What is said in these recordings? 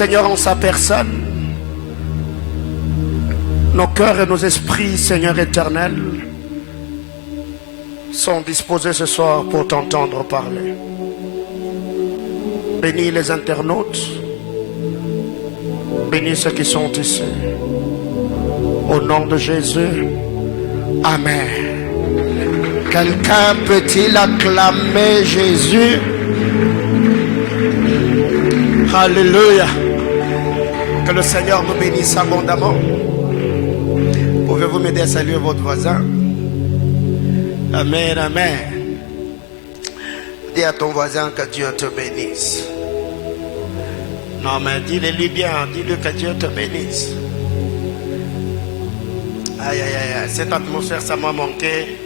Seigneur, en sa personne, nos cœurs et nos esprits, Seigneur éternel, sont disposés ce soir pour t'entendre parler. Bénis les internautes, bénis ceux qui sont ici. Au nom de Jésus, Amen. Quelqu'un peut-il acclamer Jésus? Alléluia. Que le Seigneur nous bénisse abondamment. Pouvez-vous m'aider à saluer votre voisin? Amen, amen. Dis à ton voisin que Dieu te bénisse. Non, mais dis-le-lui bien, dis-lui que Dieu te bénisse. Aïe, aïe, aïe, cette atmosphère, ça m'a manqué.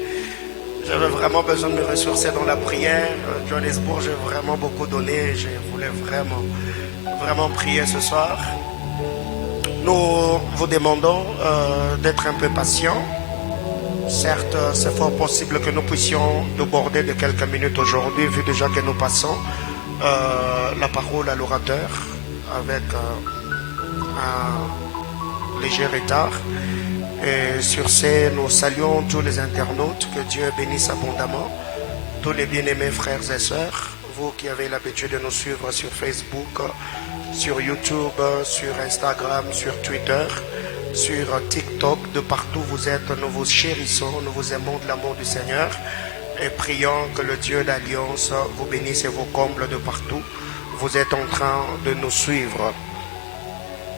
J'avais vraiment besoin de me ressourcer dans la prière. Johannesburg, j'ai vraiment beaucoup donné. Je voulais vraiment prier ce soir. Nous vous demandons d'être un peu patient. Certes, c'est fort possible que nous puissions déborder de quelques minutes aujourd'hui, vu déjà que nous passons la parole à l'orateur avec un léger retard. Et sur ce, nous saluons tous les internautes, que Dieu bénisse abondamment, tous les bien-aimés frères et sœurs, vous qui avez l'habitude de nous suivre sur Facebook, sur YouTube, sur Instagram, sur Twitter, sur TikTok, de partout vous êtes, nous vous chérissons, nous vous aimons de l'amour du Seigneur et prions que le Dieu d'Alliance vous bénisse et vous comble de partout. Vous êtes en train de nous suivre.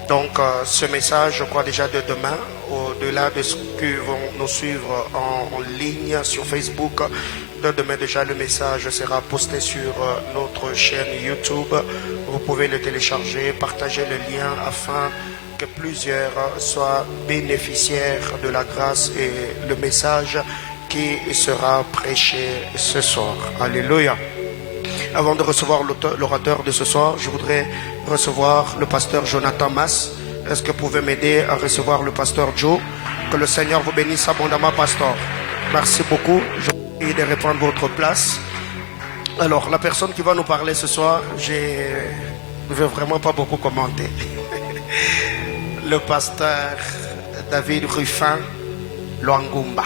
Donc ce message, je crois déjà de demain, au-delà de ce que vont nous suivre en ligne sur Facebook, de demain déjà le message sera posté sur notre chaîne YouTube. Vous pouvez le télécharger, partager le lien afin que plusieurs soient bénéficiaires de la grâce et le message qui sera prêché ce soir. Alléluia. Avant de recevoir l'orateur de ce soir, je voudrais recevoir le pasteur Jonathan Mas. Est-ce que vous pouvez m'aider à recevoir le pasteur Joe? Que le Seigneur vous bénisse abondamment, pasteur. Merci beaucoup. Je vous prie de reprendre votre place. Alors, la personne qui va nous parler ce soir, je ne veux vraiment pas beaucoup commenter. Le pasteur David Ruffin Luangumba.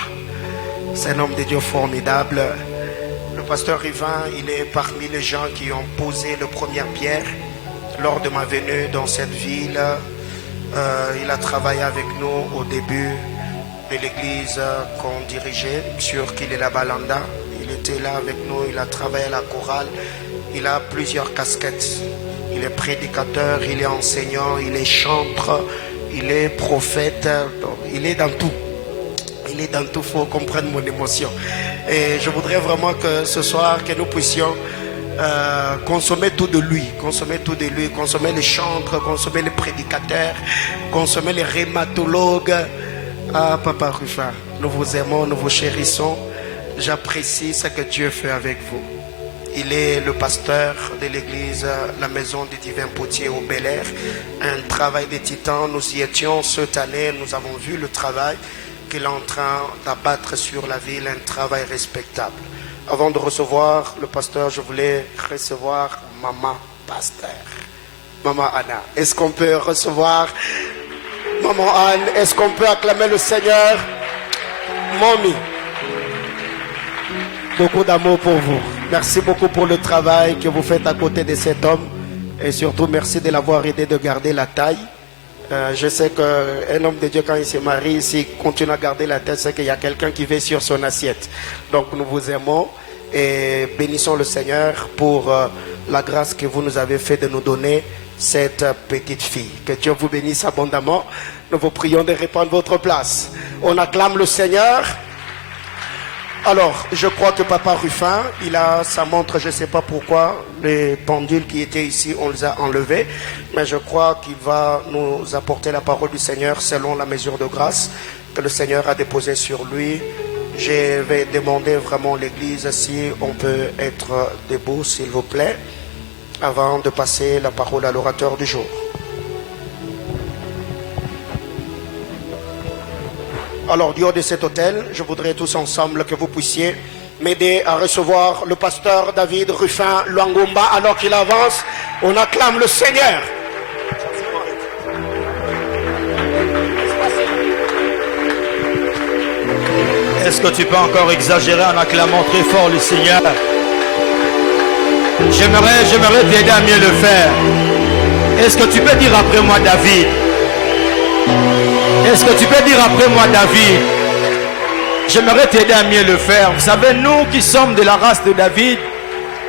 C'est un homme de Dieu formidable. Le pasteur Ruffin, il est parmi les gens qui ont posé la première pierre lors de ma venue dans cette ville. Il a travaillé avec nous au début de l'église qu'on dirigeait sur Kilela Balanda. Il était là avec nous, il a travaillé à la chorale. Il a plusieurs casquettes. Il est prédicateur, il est enseignant, il est chanteur, il est prophète, il est dans tout. Il est dans tout, il faut comprendre mon émotion. Et je voudrais vraiment que ce soir, que nous puissions consommer tout de lui, consommer les chantres, consommer les prédicateurs, consommer les rhumatologues. Ah, Papa Ruffin, nous vous aimons, nous vous chérissons. J'apprécie ce que Dieu fait avec vous. Il est le pasteur de l'église La Maison du Divin Potier au Bel-Air. Un travail de titan, nous y étions cette année, nous avons vu le travail qu'il est en train d'abattre sur la ville, un travail respectable. Avant de recevoir le pasteur, je voulais recevoir Maman Pasteur, Maman Anna. Est-ce qu'on peut recevoir Maman Anne? Est-ce qu'on peut acclamer le Seigneur? Mommy, beaucoup d'amour pour vous. Merci beaucoup pour le travail que vous faites à côté de cet homme. Et surtout, merci de l'avoir aidé de garder la taille. Je sais qu'un homme de Dieu, quand il se marie, s'il continue à garder la tête, c'est qu'il y a quelqu'un qui veut sur son assiette. Donc nous vous aimons et bénissons le Seigneur pour la grâce que vous nous avez fait de nous donner cette petite fille. Que Dieu vous bénisse abondamment. Nous vous prions de reprendre votre place. On acclame le Seigneur. Alors, je crois que Papa Ruffin, il a sa montre, je ne sais pas pourquoi, les pendules qui étaient ici, on les a enlevées. Mais je crois qu'il va nous apporter la parole du Seigneur selon la mesure de grâce que le Seigneur a déposée sur lui. Je vais demander vraiment l'église si on peut être debout, s'il vous plaît, avant de passer la parole à l'orateur du jour. Alors, du haut de cet hôtel, je voudrais tous ensemble que vous puissiez m'aider à recevoir le pasteur David Ruffin Luangumba. Alors qu'il avance, on acclame le Seigneur. Est-ce que tu peux encore exagérer en acclamant très fort le Seigneur? J'aimerais t'aider à mieux le faire. Est-ce que tu peux dire après moi David? Est-ce que tu peux dire après moi David? J'aimerais t'aider à mieux le faire. Vous savez, nous qui sommes de la race de David,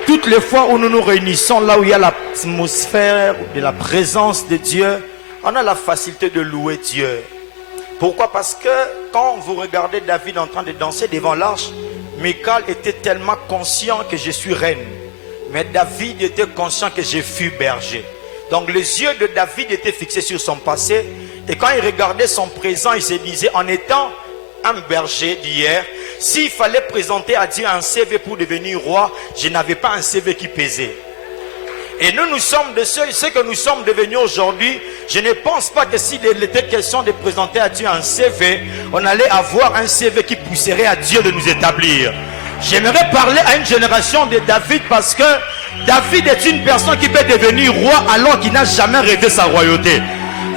toutes les fois où nous nous réunissons, là où il y a l'atmosphère de la présence de Dieu, on a la facilité de louer Dieu. Pourquoi? Parce que quand vous regardez David en train de danser devant l'arche, Michal était tellement conscient que je suis reine. Mais David était conscient que je fus berger. Donc les yeux de David étaient fixés sur son passé. Et quand il regardait son présent, il se disait, en étant un berger d'hier, s'il fallait présenter à Dieu un CV pour devenir roi, je n'avais pas un CV qui pesait. Et nous sommes de ceux que nous sommes devenus aujourd'hui. Je ne pense pas que s'il était question de présenter à Dieu un CV, on allait avoir un CV qui pousserait à Dieu de nous établir. J'aimerais parler à une génération de David parce que David est une personne qui peut devenir roi alors qu'il n'a jamais rêvé sa royauté.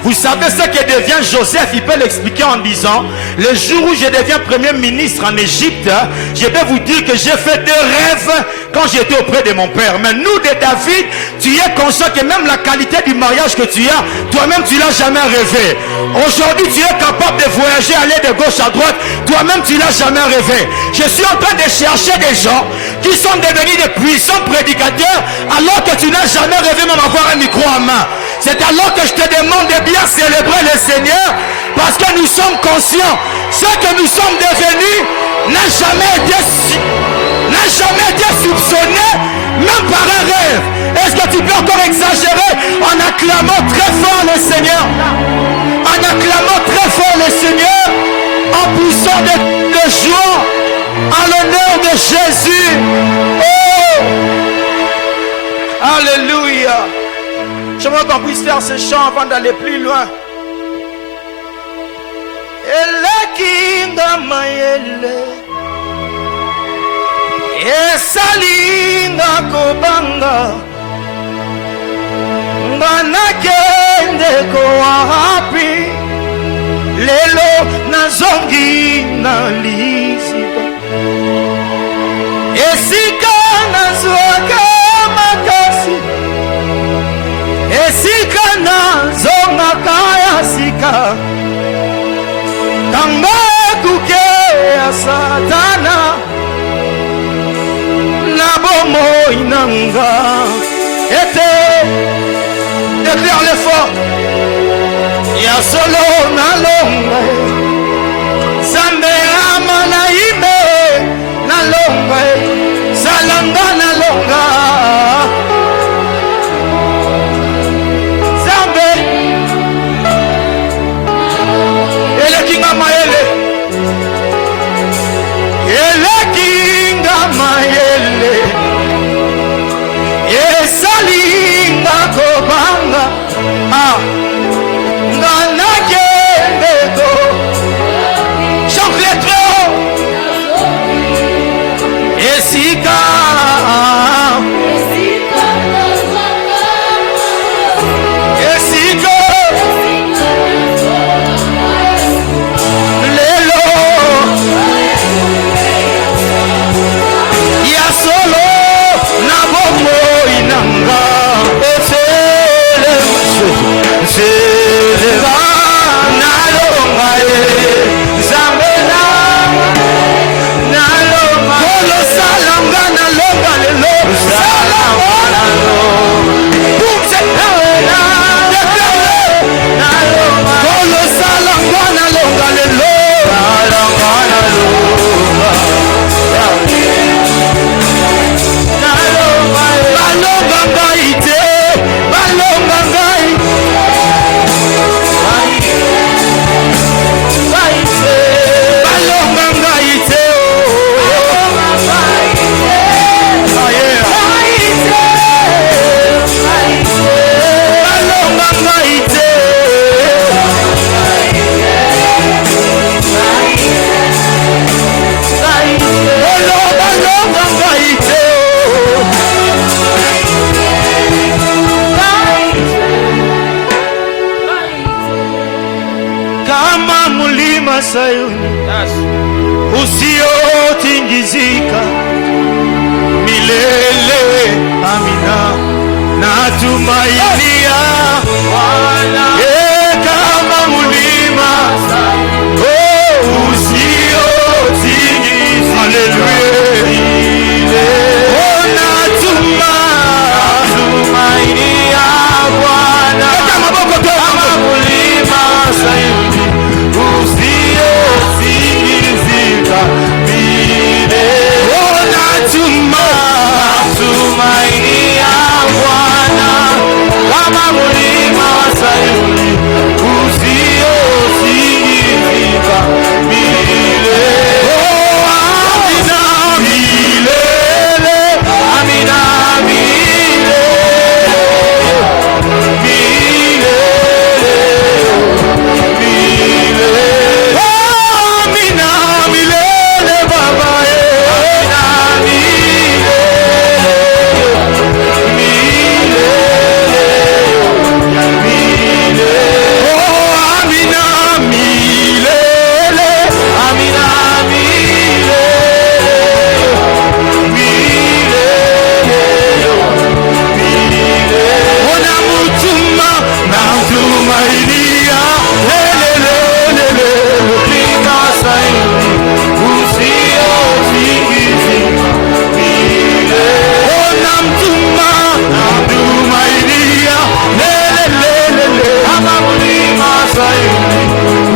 Vous savez ce que devient Joseph, il peut l'expliquer en disant, le jour où je deviens premier ministre en Égypte, je vais vous dire que j'ai fait des rêves quand j'étais auprès de mon père. Mais nous de David, tu es conscient que même la qualité du mariage que tu as, toi-même tu l'as jamais rêvé. Aujourd'hui tu es capable de voyager, aller de gauche à droite, toi-même tu l'as jamais rêvé. Je suis en train de chercher des gens qui sont devenus des puissants prédicateurs alors que tu n'as jamais rêvé même avoir un micro en main. C'est alors que je te demande de bien célébrer le Seigneur parce que nous sommes conscients. Ce que nous sommes devenus n'a jamais été soupçonné, même par un rêve. Est-ce que tu peux encore exagérer en acclamant très fort le Seigneur? En acclamant très fort le Seigneur, en poussant de joie en l'honneur de Jésus. Oh! Alléluia! J'aimerais qu'on puisse faire ce chant avant d'aller plus loin. Elekinga mayele esalinga kobanga nganakende ko wapi lelo nazongi na liziba esika nazwaka makasi esika nazongaka ya sika kamba kuke ya satana na bomoi nanga ete déclare l'effort ya solo na longa zambe amana ime na longa salanga na longa zambe elekinga mayele elekinga mayele esalinga kobanga nganakendeko chante les très haut esika usiotingizika milele. Amina, natumainia Bwana kama mlima usiotingizika. Haleluya. Natumainia Bwana kama mlima Sayuni usiotingizika milele. Natumainia Bwana kama mlima Sayuni usiotingizika milele. Amina milele. Amina milele. Milele. Milele. Amina milele Baba. Amina milele. Milele. Milele. Amina milele. Amina milele. Natumainia lelelelele mlima Sayuni usiotingizika milele. Natumainia lelelelele kama mlima Sayuni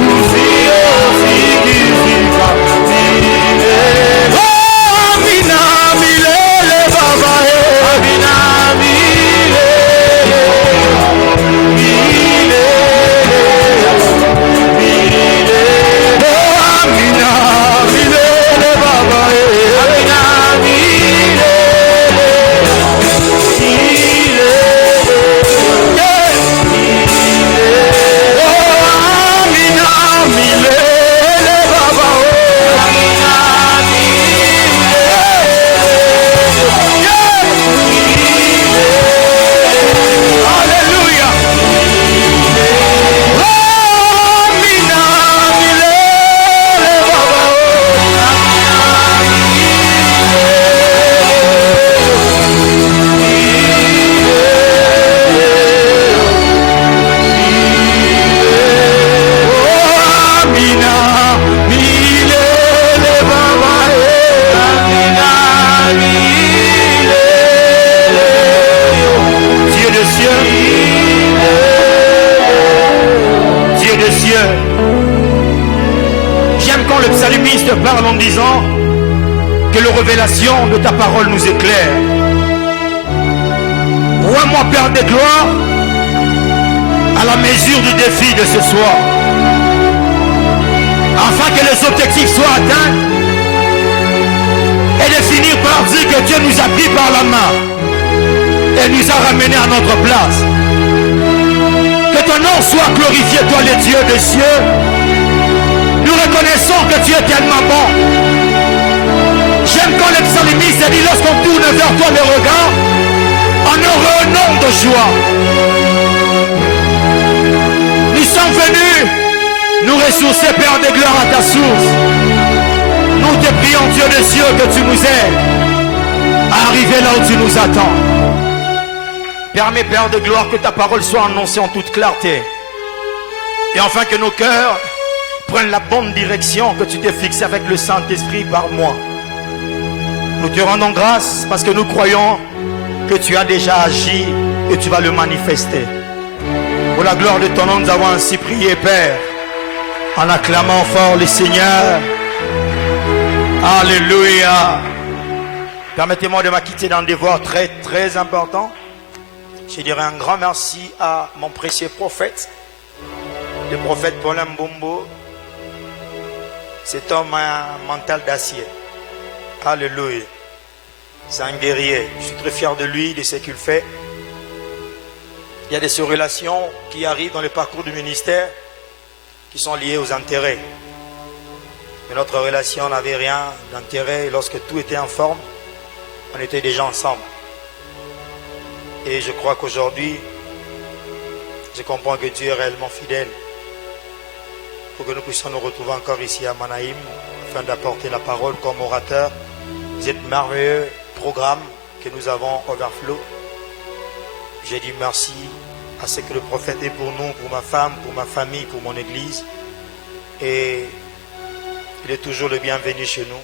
usiotingizika milele. Amina milele Baba. Amina milele. J'aime quand le psalmiste parle en disant que la révélation de ta parole nous éclaire. Rends-moi, Père des gloires, à la mesure du défi de ce soir, afin que les objectifs soient atteints et de finir par dire que Dieu nous a pris par la main et nous a ramenés à notre place. Que ton nom soit glorifié, toi le Dieu des cieux. Nous reconnaissons que tu es tellement bon. J'aime quand le psalmiste dit lorsqu'on tourne vers toi le regard, on aurait un nom de joie. Nous sommes venus nous ressourcer, Père de gloire, à ta source. Nous te prions, Dieu des cieux, que tu nous aides à arriver là où tu nous attends. Permets, Père de gloire, que ta parole soit annoncée en toute clarté. Et enfin que nos cœurs prennent la bonne direction que tu t'es fixée avec le Saint-Esprit par moi. Nous te rendons grâce parce que nous croyons que tu as déjà agi et tu vas le manifester. Pour la gloire de ton nom, nous avons ainsi prié, Père, en acclamant fort le Seigneur. Alléluia. Permettez-moi de m'acquitter d'un devoir très très important. Je dirais un grand merci à mon précieux prophète, le prophète Paulin Mbombo. Cet homme a un mental d'acier. Alléluia. C'est un guerrier. Je suis très fier de lui, de ce qu'il fait. Il y a des surrelations qui arrivent dans le parcours du ministère qui sont liées aux intérêts. Mais notre relation n'avait rien d'intérêt. Lorsque tout était en forme, on était déjà ensemble. Et je crois qu'aujourd'hui, je comprends que Dieu est réellement fidèle. pour que nous puissions nous retrouver encore ici à Manaïm afin d'apporter la parole comme orateur. Vous êtes merveilleux programme que nous avons Overflow. J'ai dit merci à ce que le prophète est pour nous, pour ma femme, pour ma famille, pour mon église. Et il est toujours le bienvenu chez nous.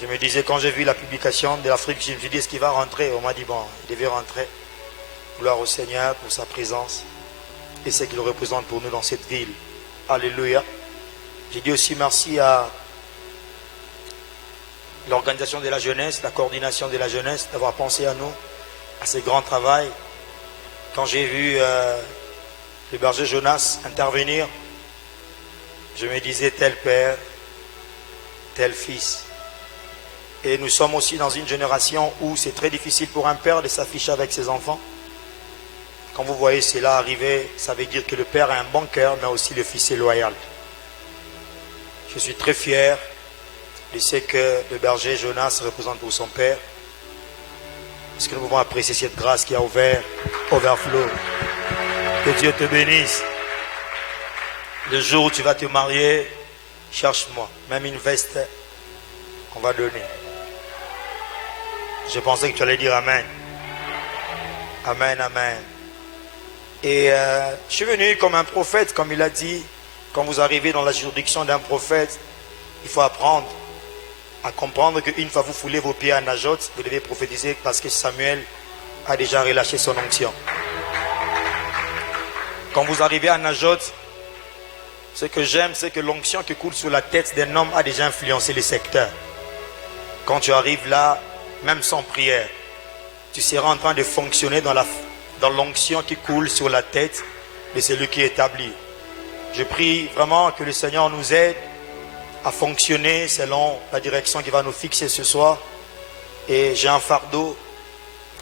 Je me disais, quand j'ai vu la publication de l'Afrique, je me suis dit, est-ce qu'il va rentrer? On m'a dit, bon, il devait rentrer. Gloire au Seigneur pour sa présence et ce qu'il représente pour nous dans cette ville. Alléluia. J'ai dit aussi merci à l'organisation de la jeunesse, la coordination de la jeunesse, d'avoir pensé à nous, à ce grand travail. Quand j'ai vu le berger Jonas intervenir, je me disais tel père, tel fils. Et nous sommes aussi dans une génération où c'est très difficile pour un père de s'afficher avec ses enfants. Quand vous voyez cela arriver, ça veut dire que le père a un bon cœur, mais aussi le fils est loyal. Je suis très fier de ce que le berger Jonas représente pour son père. Parce que nous pouvons apprécier cette grâce qui a ouvert Overflow. Que Dieu te bénisse. Le jour où tu vas te marier, cherche-moi. Même une veste, on va donner. Je pensais que tu allais dire Amen. Amen, Amen. Et je suis venu comme un prophète, comme il a dit. Quand vous arrivez dans la juridiction d'un prophète, il faut apprendre à comprendre qu'une fois vous foulez vos pieds à Najot, vous devez prophétiser parce que Samuel a déjà relâché son onction. Quand vous arrivez à Najot, ce que j'aime, c'est que l'onction qui coule sur la tête d'un homme a déjà influencé les secteurs. Quand tu arrives là, même sans prière, tu seras en train de fonctionner dans l'onction qui coule sur la tête de celui qui est établi. Je prie vraiment que le Seigneur nous aide à fonctionner selon la direction qui va nous fixer ce soir. Et j'ai un fardeau.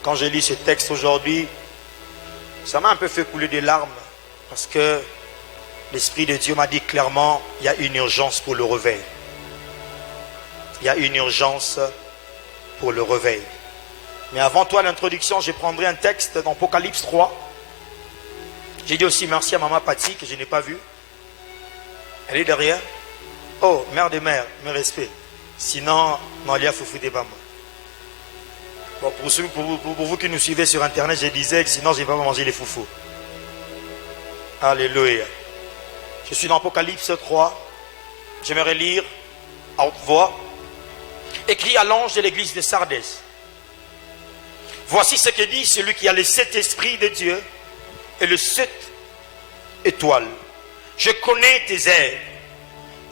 Quand je lis ce texte aujourd'hui, ça m'a un peu fait couler des larmes parce que l'Esprit de Dieu m'a dit clairement, il y a une urgence pour le réveil. Il y a une urgence pour le réveil. Mais avant toi, l'introduction, je prendrai un texte dans Apocalypse 3. J'ai dit aussi merci à Maman Patti que je n'ai pas vue. Elle est derrière. Oh, mère de mère, mes respects. Sinon, non, il y a foufou des bambas. Bon, pour vous qui nous suivez sur Internet, je disais que sinon, je ne vais pas manger les foufous. Alléluia. Je suis dans Apocalypse 3. J'aimerais lire à haute voix. Écrit à l'ange de l'église de Sardes. Voici ce que dit celui qui a les 7 esprits de Dieu et les 7 étoiles. Je connais tes œuvres.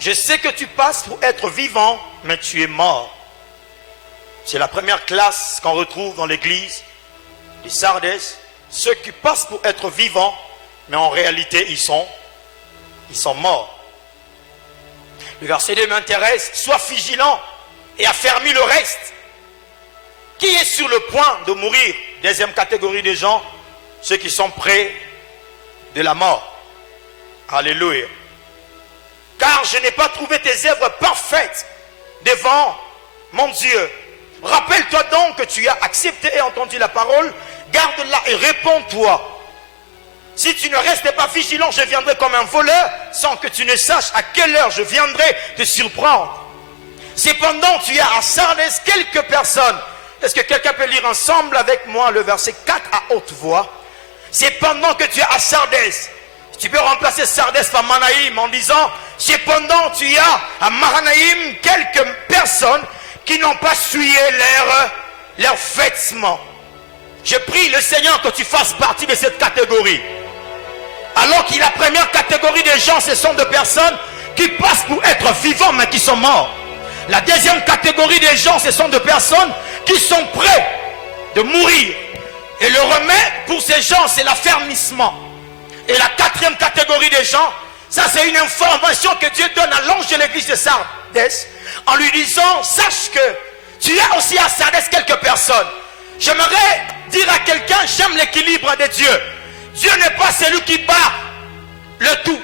Je sais que tu passes pour être vivant, mais tu es mort. C'est la première classe qu'on retrouve dans l'église de Sardes. Ceux qui passent pour être vivants, mais en réalité, ils sont morts. Le verset 2 m'intéresse. Sois vigilant et affermis le reste. Qui est sur le point de mourir? Deuxième catégorie de gens, ceux qui sont près de la mort. Alléluia. Car je n'ai pas trouvé tes œuvres parfaites devant mon Dieu. Rappelle-toi donc que tu as accepté et entendu la parole. Garde-la et réponds-toi. Si tu ne restes pas vigilant, je viendrai comme un voleur sans que tu ne saches à quelle heure je viendrai te surprendre. Cependant, tu as à Sardes quelques personnes. Est-ce que quelqu'un peut lire ensemble avec moi le verset 4 à haute voix? Cependant que tu es à Sardes. Tu peux remplacer Sardes par Manaïm en disant, cependant tu as à Manaïm quelques personnes qui n'ont pas souillé leurs vêtements. Je prie le Seigneur que tu fasses partie de cette catégorie. Alors que la première catégorie des gens, ce sont des personnes qui passent pour être vivants mais qui sont morts. La deuxième catégorie des gens, ce sont des personnes qui sont prêts de mourir. Et le remède pour ces gens, c'est l'affermissement. Et la quatrième catégorie des gens, ça c'est une information que Dieu donne à l'ange de l'église de Sardes, en lui disant, sache que tu as aussi à Sardes quelques personnes. J'aimerais dire à quelqu'un, j'aime l'équilibre de Dieu. Dieu n'est pas celui qui bat le tout.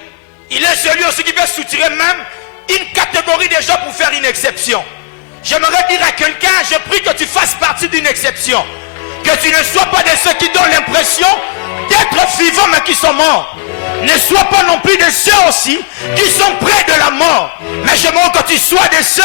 Il est celui aussi qui peut soutirer même une catégorie de gens pour faire une exception. J'aimerais dire à quelqu'un, je prie que tu fasses partie d'une exception. Que tu ne sois pas de ceux qui donnent l'impression d'être vivants mais qui sont morts. Ne sois pas non plus de ceux aussi qui sont près de la mort. Mais je veux que tu sois de ceux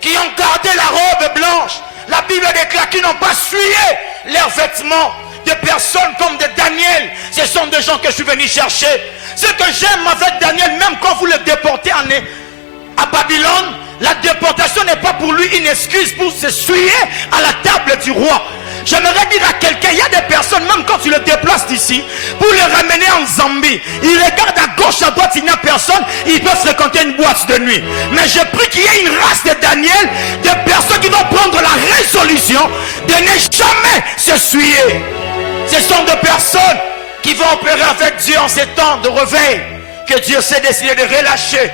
qui ont gardé la robe blanche. La Bible déclare qu'ils n'ont pas souillé leurs vêtements. Des personnes comme de Daniel, ce sont des gens que je suis venu chercher. Ce que j'aime avec Daniel, même quand vous le déportez à Babylone, la déportation n'est pas pour lui une excuse pour se souiller à la table du roi. J'aimerais dire à quelqu'un, il y a des personnes, même quand tu le déplaces d'ici, pour le ramener en Zambie, il regarde à gauche, à droite, il n'y a personne, il peut fréquenter une boîte de nuit. Mais je prie qu'il y ait une race de Daniel, de personnes qui vont prendre la résolution de ne jamais se souiller. Ce sont des personnes qui vont opérer avec Dieu en ces temps de réveil, que Dieu s'est décidé de relâcher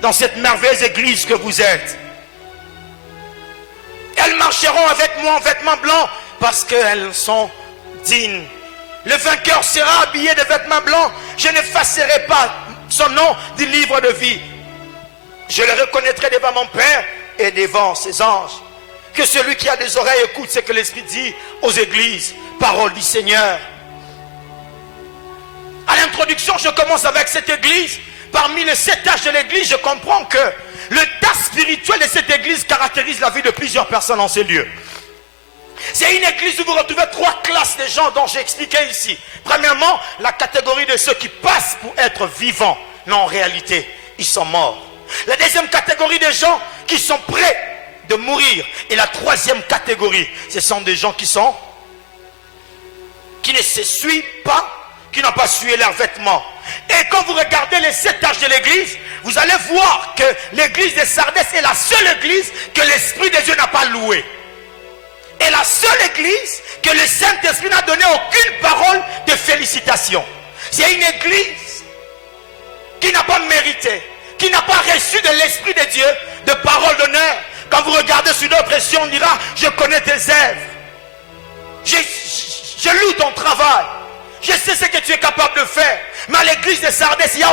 dans cette merveilleuse église que vous êtes. Elles marcheront avec moi en vêtements blancs, parce qu'elles sont dignes. Le vainqueur sera habillé de vêtements blancs. Je n'effacerai pas son nom du livre de vie. Je le reconnaîtrai devant mon Père et devant ses anges. Que celui qui a des oreilles écoute ce que l'Esprit dit aux églises. Parole du Seigneur. À l'introduction, je commence avec cette église. Parmi les 7 tâches de l'église, je comprends que le tas spirituel de cette église caractérise la vie de plusieurs personnes en ces lieux. C'est une église où vous retrouvez 3 classes de gens dont j'ai expliqué ici. Premièrement, la catégorie de ceux qui passent pour être vivants, mais en réalité, ils sont morts. La deuxième catégorie de gens qui sont prêts de mourir. Et la troisième catégorie, ce sont des gens qui ne se souillent pas, qui n'ont pas souillé leurs vêtements. Et quand vous regardez les 7 tâches de l'église, vous allez voir que l'église de Sardis est la seule église que l'Esprit de Dieu n'a pas louée. Et la seule église que le Saint-Esprit n'a donné aucune parole de félicitations. C'est une église qui n'a pas mérité, qui n'a pas reçu de l'Esprit de Dieu de parole d'honneur. Quand vous regardez sur notre émission, on dira, je connais tes œuvres. Je loue ton travail. Je sais ce que tu es capable de faire. Mais à l'église de Sardis, il n'y a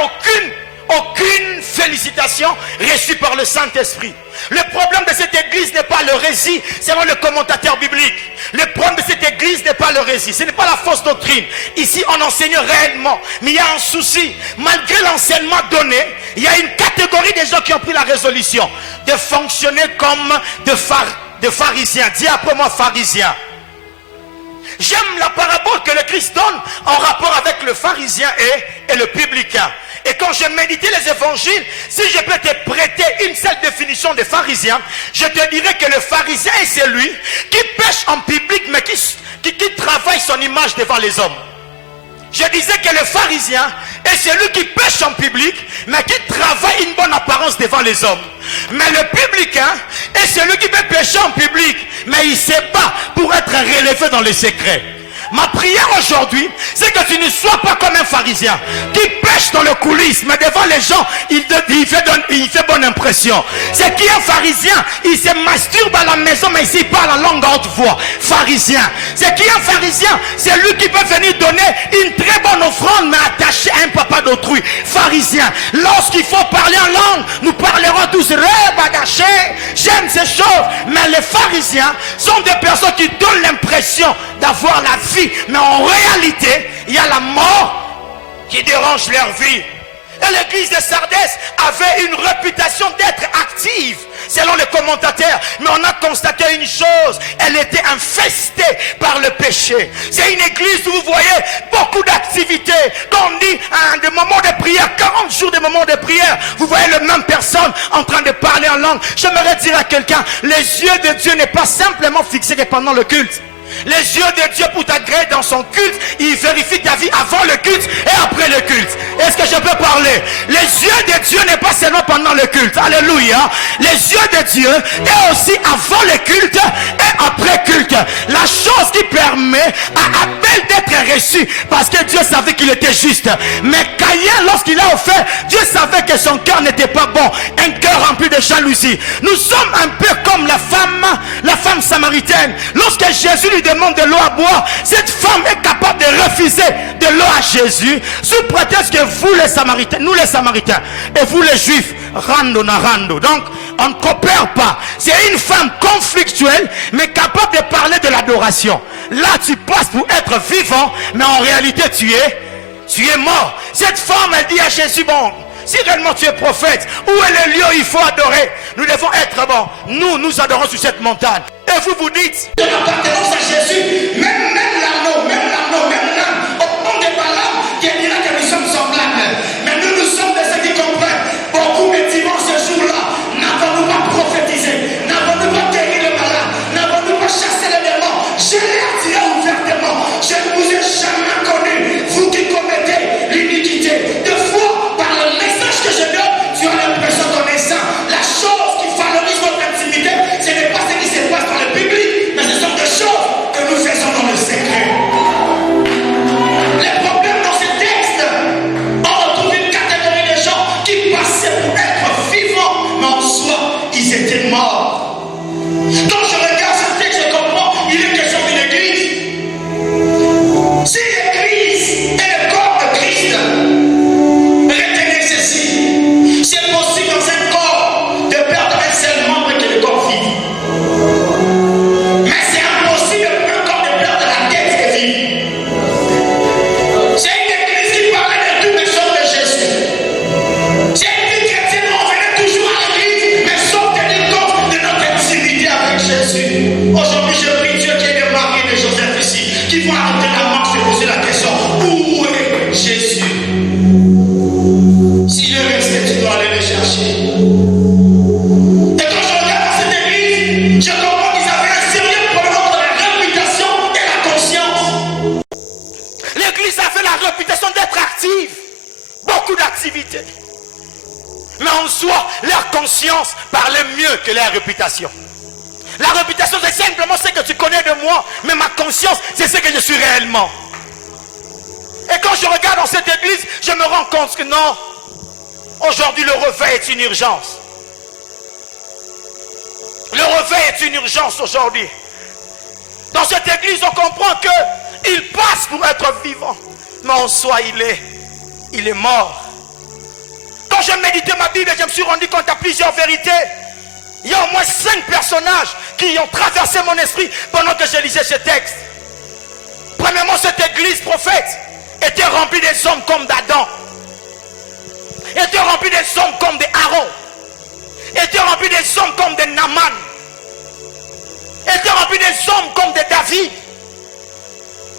aucune félicitation reçue par le Saint-Esprit. Le problème de cette église n'est pas le récit, selon le commentateur biblique. Le problème de cette église n'est pas le récit, ce n'est pas la fausse doctrine. Ici, on enseigne réellement, mais il y a un souci. Malgré l'enseignement donné, il y a une catégorie de gens qui ont pris la résolution de fonctionner comme de pharisiens. Dis après moi, pharisiens. J'aime la parabole que le Christ donne en rapport avec le pharisien et le publicain. Et quand je méditais les évangiles, si je peux te prêter une seule définition de pharisien, je te dirais que le pharisien est celui qui pêche en public mais qui travaille son image devant les hommes. Je disais que le pharisien est celui qui pêche en public mais qui travaille une bonne apparence devant les hommes. Mais le publicain est celui qui peut pécher en public mais il se bat pour être relevé dans les secrets. Ma prière aujourd'hui, c'est que tu ne sois pas comme un pharisien qui pêche dans le coulisses, mais devant les gens, il fait bonne impression. C'est qui un pharisien, il se masturbe à la maison, mais ici il parle en langue à haute voix. Pharisien. C'est qui un pharisien, c'est lui qui peut venir donner une très bonne offrande, mais attaché à un papa d'autrui. Pharisien. Lorsqu'il faut parler en langue, nous parlerons tous rebadaché. J'aime ces choses, mais les pharisiens sont des personnes qui donnent l'impression d'avoir la vie. Mais en réalité, il y a la mort qui dérange leur vie. Et l'église de Sardis avait une réputation d'être active, selon les commentateurs. Mais on a constaté une chose, elle était infestée par le péché. C'est une église où vous voyez beaucoup d'activités. Quand on dit des moments de prière, 40 jours de moments de prière, vous voyez les mêmes personnes en train de parler en langue. J'aimerais dire à quelqu'un, les yeux de Dieu n'est pas simplement fixés que pendant le culte. Les yeux de Dieu pour t'agréer dans son culte, il vérifie ta vie avant le culte et après le culte. Est-ce que je peux parler? Les yeux de Dieu n'est pas seulement pendant le culte. Alléluia. Les yeux de Dieu est aussi avant le culte et après culte. La chose qui permet à Abel d'être reçu, parce que Dieu savait qu'il était juste. Mais Caïn, lorsqu'il a offert, Dieu savait que son cœur n'était pas bon. Un cœur rempli de jalousie. Nous sommes un peu comme la femme samaritaine. Lorsque Jésus lui demande de l'eau à boire, cette femme est capable de refuser de l'eau à Jésus sous prétexte que vous les Samaritains, nous les Samaritains et vous les Juifs, rando na rando. Donc on ne coopère pas. C'est une femme conflictuelle mais capable de parler de l'adoration. Là tu passes pour être vivant, mais en réalité tu tu es mort. Cette femme, elle dit à Jésus, bon, si réellement tu es prophète, où est le lieu où il faut adorer? Nous devons être bon. Nous adorons sur cette montagne. Et vous dites, de l'appartenance à Jésus, même l'anneau, même l'âme, au nom des Balaam, qui dira que nous sommes semblables. Mais nous sommes de ceux qui comprennent. Beaucoup me diront ce jour-là, n'avons-nous pas prophétisé? N'avons-nous pas guéri le malade? N'avons-nous pas chassé les démons? Je leur dirai ouvertement, je ne vous ai jamais connu, vous qui commettez l'iniquité. De fois, par le message que je donne, tu as l'impression qu'on est saint. La chose qui valorise votre intimité, ce n'est pas ce qui se passe dans le public, mais ce sont des choses que nous faisons dans le secret. Les problèmes dans ces textes, on retrouve une catégorie de gens qui passaient pour être vivants, mais en soi, ils étaient morts. Quand je regarde ce texte, je comprends, il est question d'une église. Si l'église est le corps de Christ, retenez ceci, c'est possible dans un corps de perdre un seul membre qui est le corps vide. Mais c'est impossible pour un corps de perdre la tête et vivre. C'est une église qui parlait de tout mais sauf de Jésus. C'est une vie chrétienne, on venait toujours à l'église, mais sauf tenir compte de notre intimité avec Jésus. Aujourd'hui, je prie Dieu qui est le mari de Joseph ici, qui vont arrêter la marche et poser la question, où est Jésus? S'il est resté, tu dois aller le chercher. Et quand je regarde dans cette église, je comprends qu'ils avaient un sérieux problème entre la réputation et la conscience. l'église avait la réputation d'être active. Beaucoup d'activités. Mais en soi, leur conscience parlait mieux que leur réputation. La réputation, c'est simplement ce que tu connais de moi, mais ma conscience, c'est ce que je suis réellement. Et quand je regarde dans cette église, je me rends compte que non, aujourd'hui le réveil est une urgence. Le réveil est une urgence aujourd'hui. Dans cette église, on comprend qu'il passe pour être vivant, mais en soi, il est mort. Quand je méditais ma Bible, je me suis rendu compte à plusieurs vérités. Il y a au moins 5 personnages qui ont traversé mon esprit pendant que je lisais ce texte. Premièrement, cette église prophète était remplie des hommes comme d'Adam, était remplie des hommes comme des Aaron, était remplie des hommes comme des Naaman, était remplie des hommes comme des David.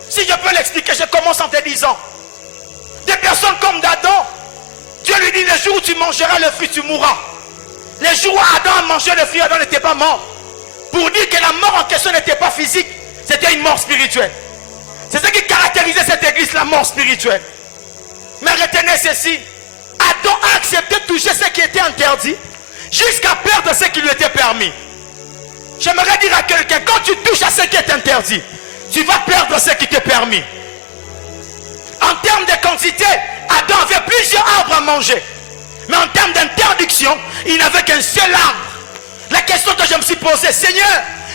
Si je peux l'expliquer, je commence en te disant, des personnes comme d'Adam, Dieu lui dit, le jour où tu mangeras le fruit, tu mourras. Le jour où Adam a mangé le fruit, Adam n'était pas mort. Pour dire que la mort en question n'était pas physique, c'était une mort spirituelle. C'est ce qui caractérisait cette église, la mort spirituelle. Mais retenez ceci, Adam a accepté de toucher ce qui était interdit, jusqu'à perdre ce qui lui était permis. J'aimerais dire à quelqu'un, quand tu touches à ce qui est interdit, tu vas perdre ce qui t'est permis. En termes de quantité, Adam avait plusieurs arbres à manger. Mais en termes d'interdiction, il n'avait qu'un seul arbre. La question que je me suis posée, Seigneur,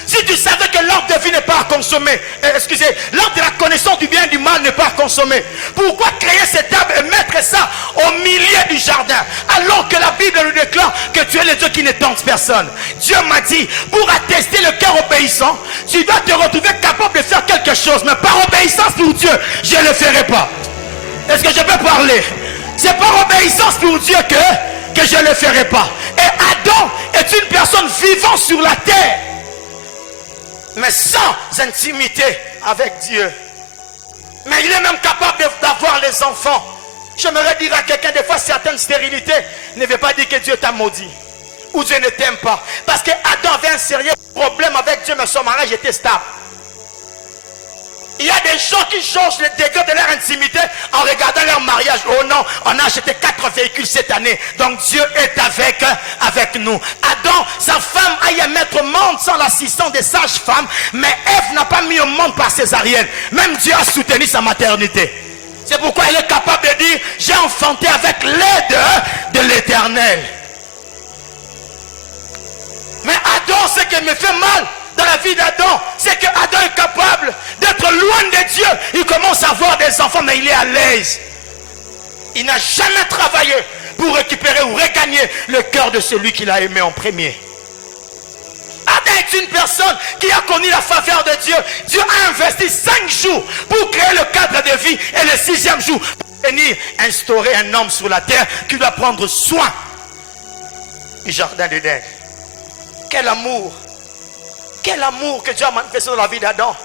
si tu savais que l'arbre de vie n'est pas à consommer, l'arbre de la connaissance du bien et du mal n'est pas à consommer, pourquoi créer cet arbre et mettre ça au milieu du jardin, alors que la Bible nous déclare que tu es le Dieu qui ne tente personne? Dieu m'a dit, pour attester le cœur obéissant, tu dois te retrouver capable de faire quelque chose, mais par obéissance pour Dieu, je ne le ferai pas. Est-ce que je peux parler? C'est par obéissance pour Dieu que je ne le ferai pas. Et Adam est une personne vivante sur la terre, mais sans intimité avec Dieu. Mais il est même capable d'avoir les enfants. J'aimerais dire à quelqu'un, des fois certaines stérilités ne veut pas dire que Dieu t'a maudit ou Dieu ne t'aime pas. Parce que Adam avait un sérieux problème avec Dieu, mais son mariage était stable. Il y a des gens qui changent le degré de leur intimité en regardant leur mariage. Oh non, on a acheté 4 véhicules cette année, donc Dieu est avec nous. Adam, sa femme a y mettre au monde sans l'assistance des sages-femmes, mais Ève n'a pas mis au monde par césarienne. Même Dieu a soutenu sa maternité. C'est pourquoi il est capable de dire, j'ai enfanté avec l'aide de l'Éternel. Mais Adam, ce qui me fait mal dans la vie d'Adam, c'est que Adam est capable d'être loin de Dieu. Il commence à avoir des enfants, mais il est à l'aise. Il n'a jamais travaillé pour récupérer ou regagner le cœur de celui qu'il a aimé en premier. Adam est une personne qui a connu la faveur de Dieu. Dieu a investi 5 jours pour créer le cadre de vie, et le 6e jour, venir instaurer un homme sur la terre qui doit prendre soin du jardin d'Éden. Quel amour que Dieu a manifesté dans la vie d'Adam.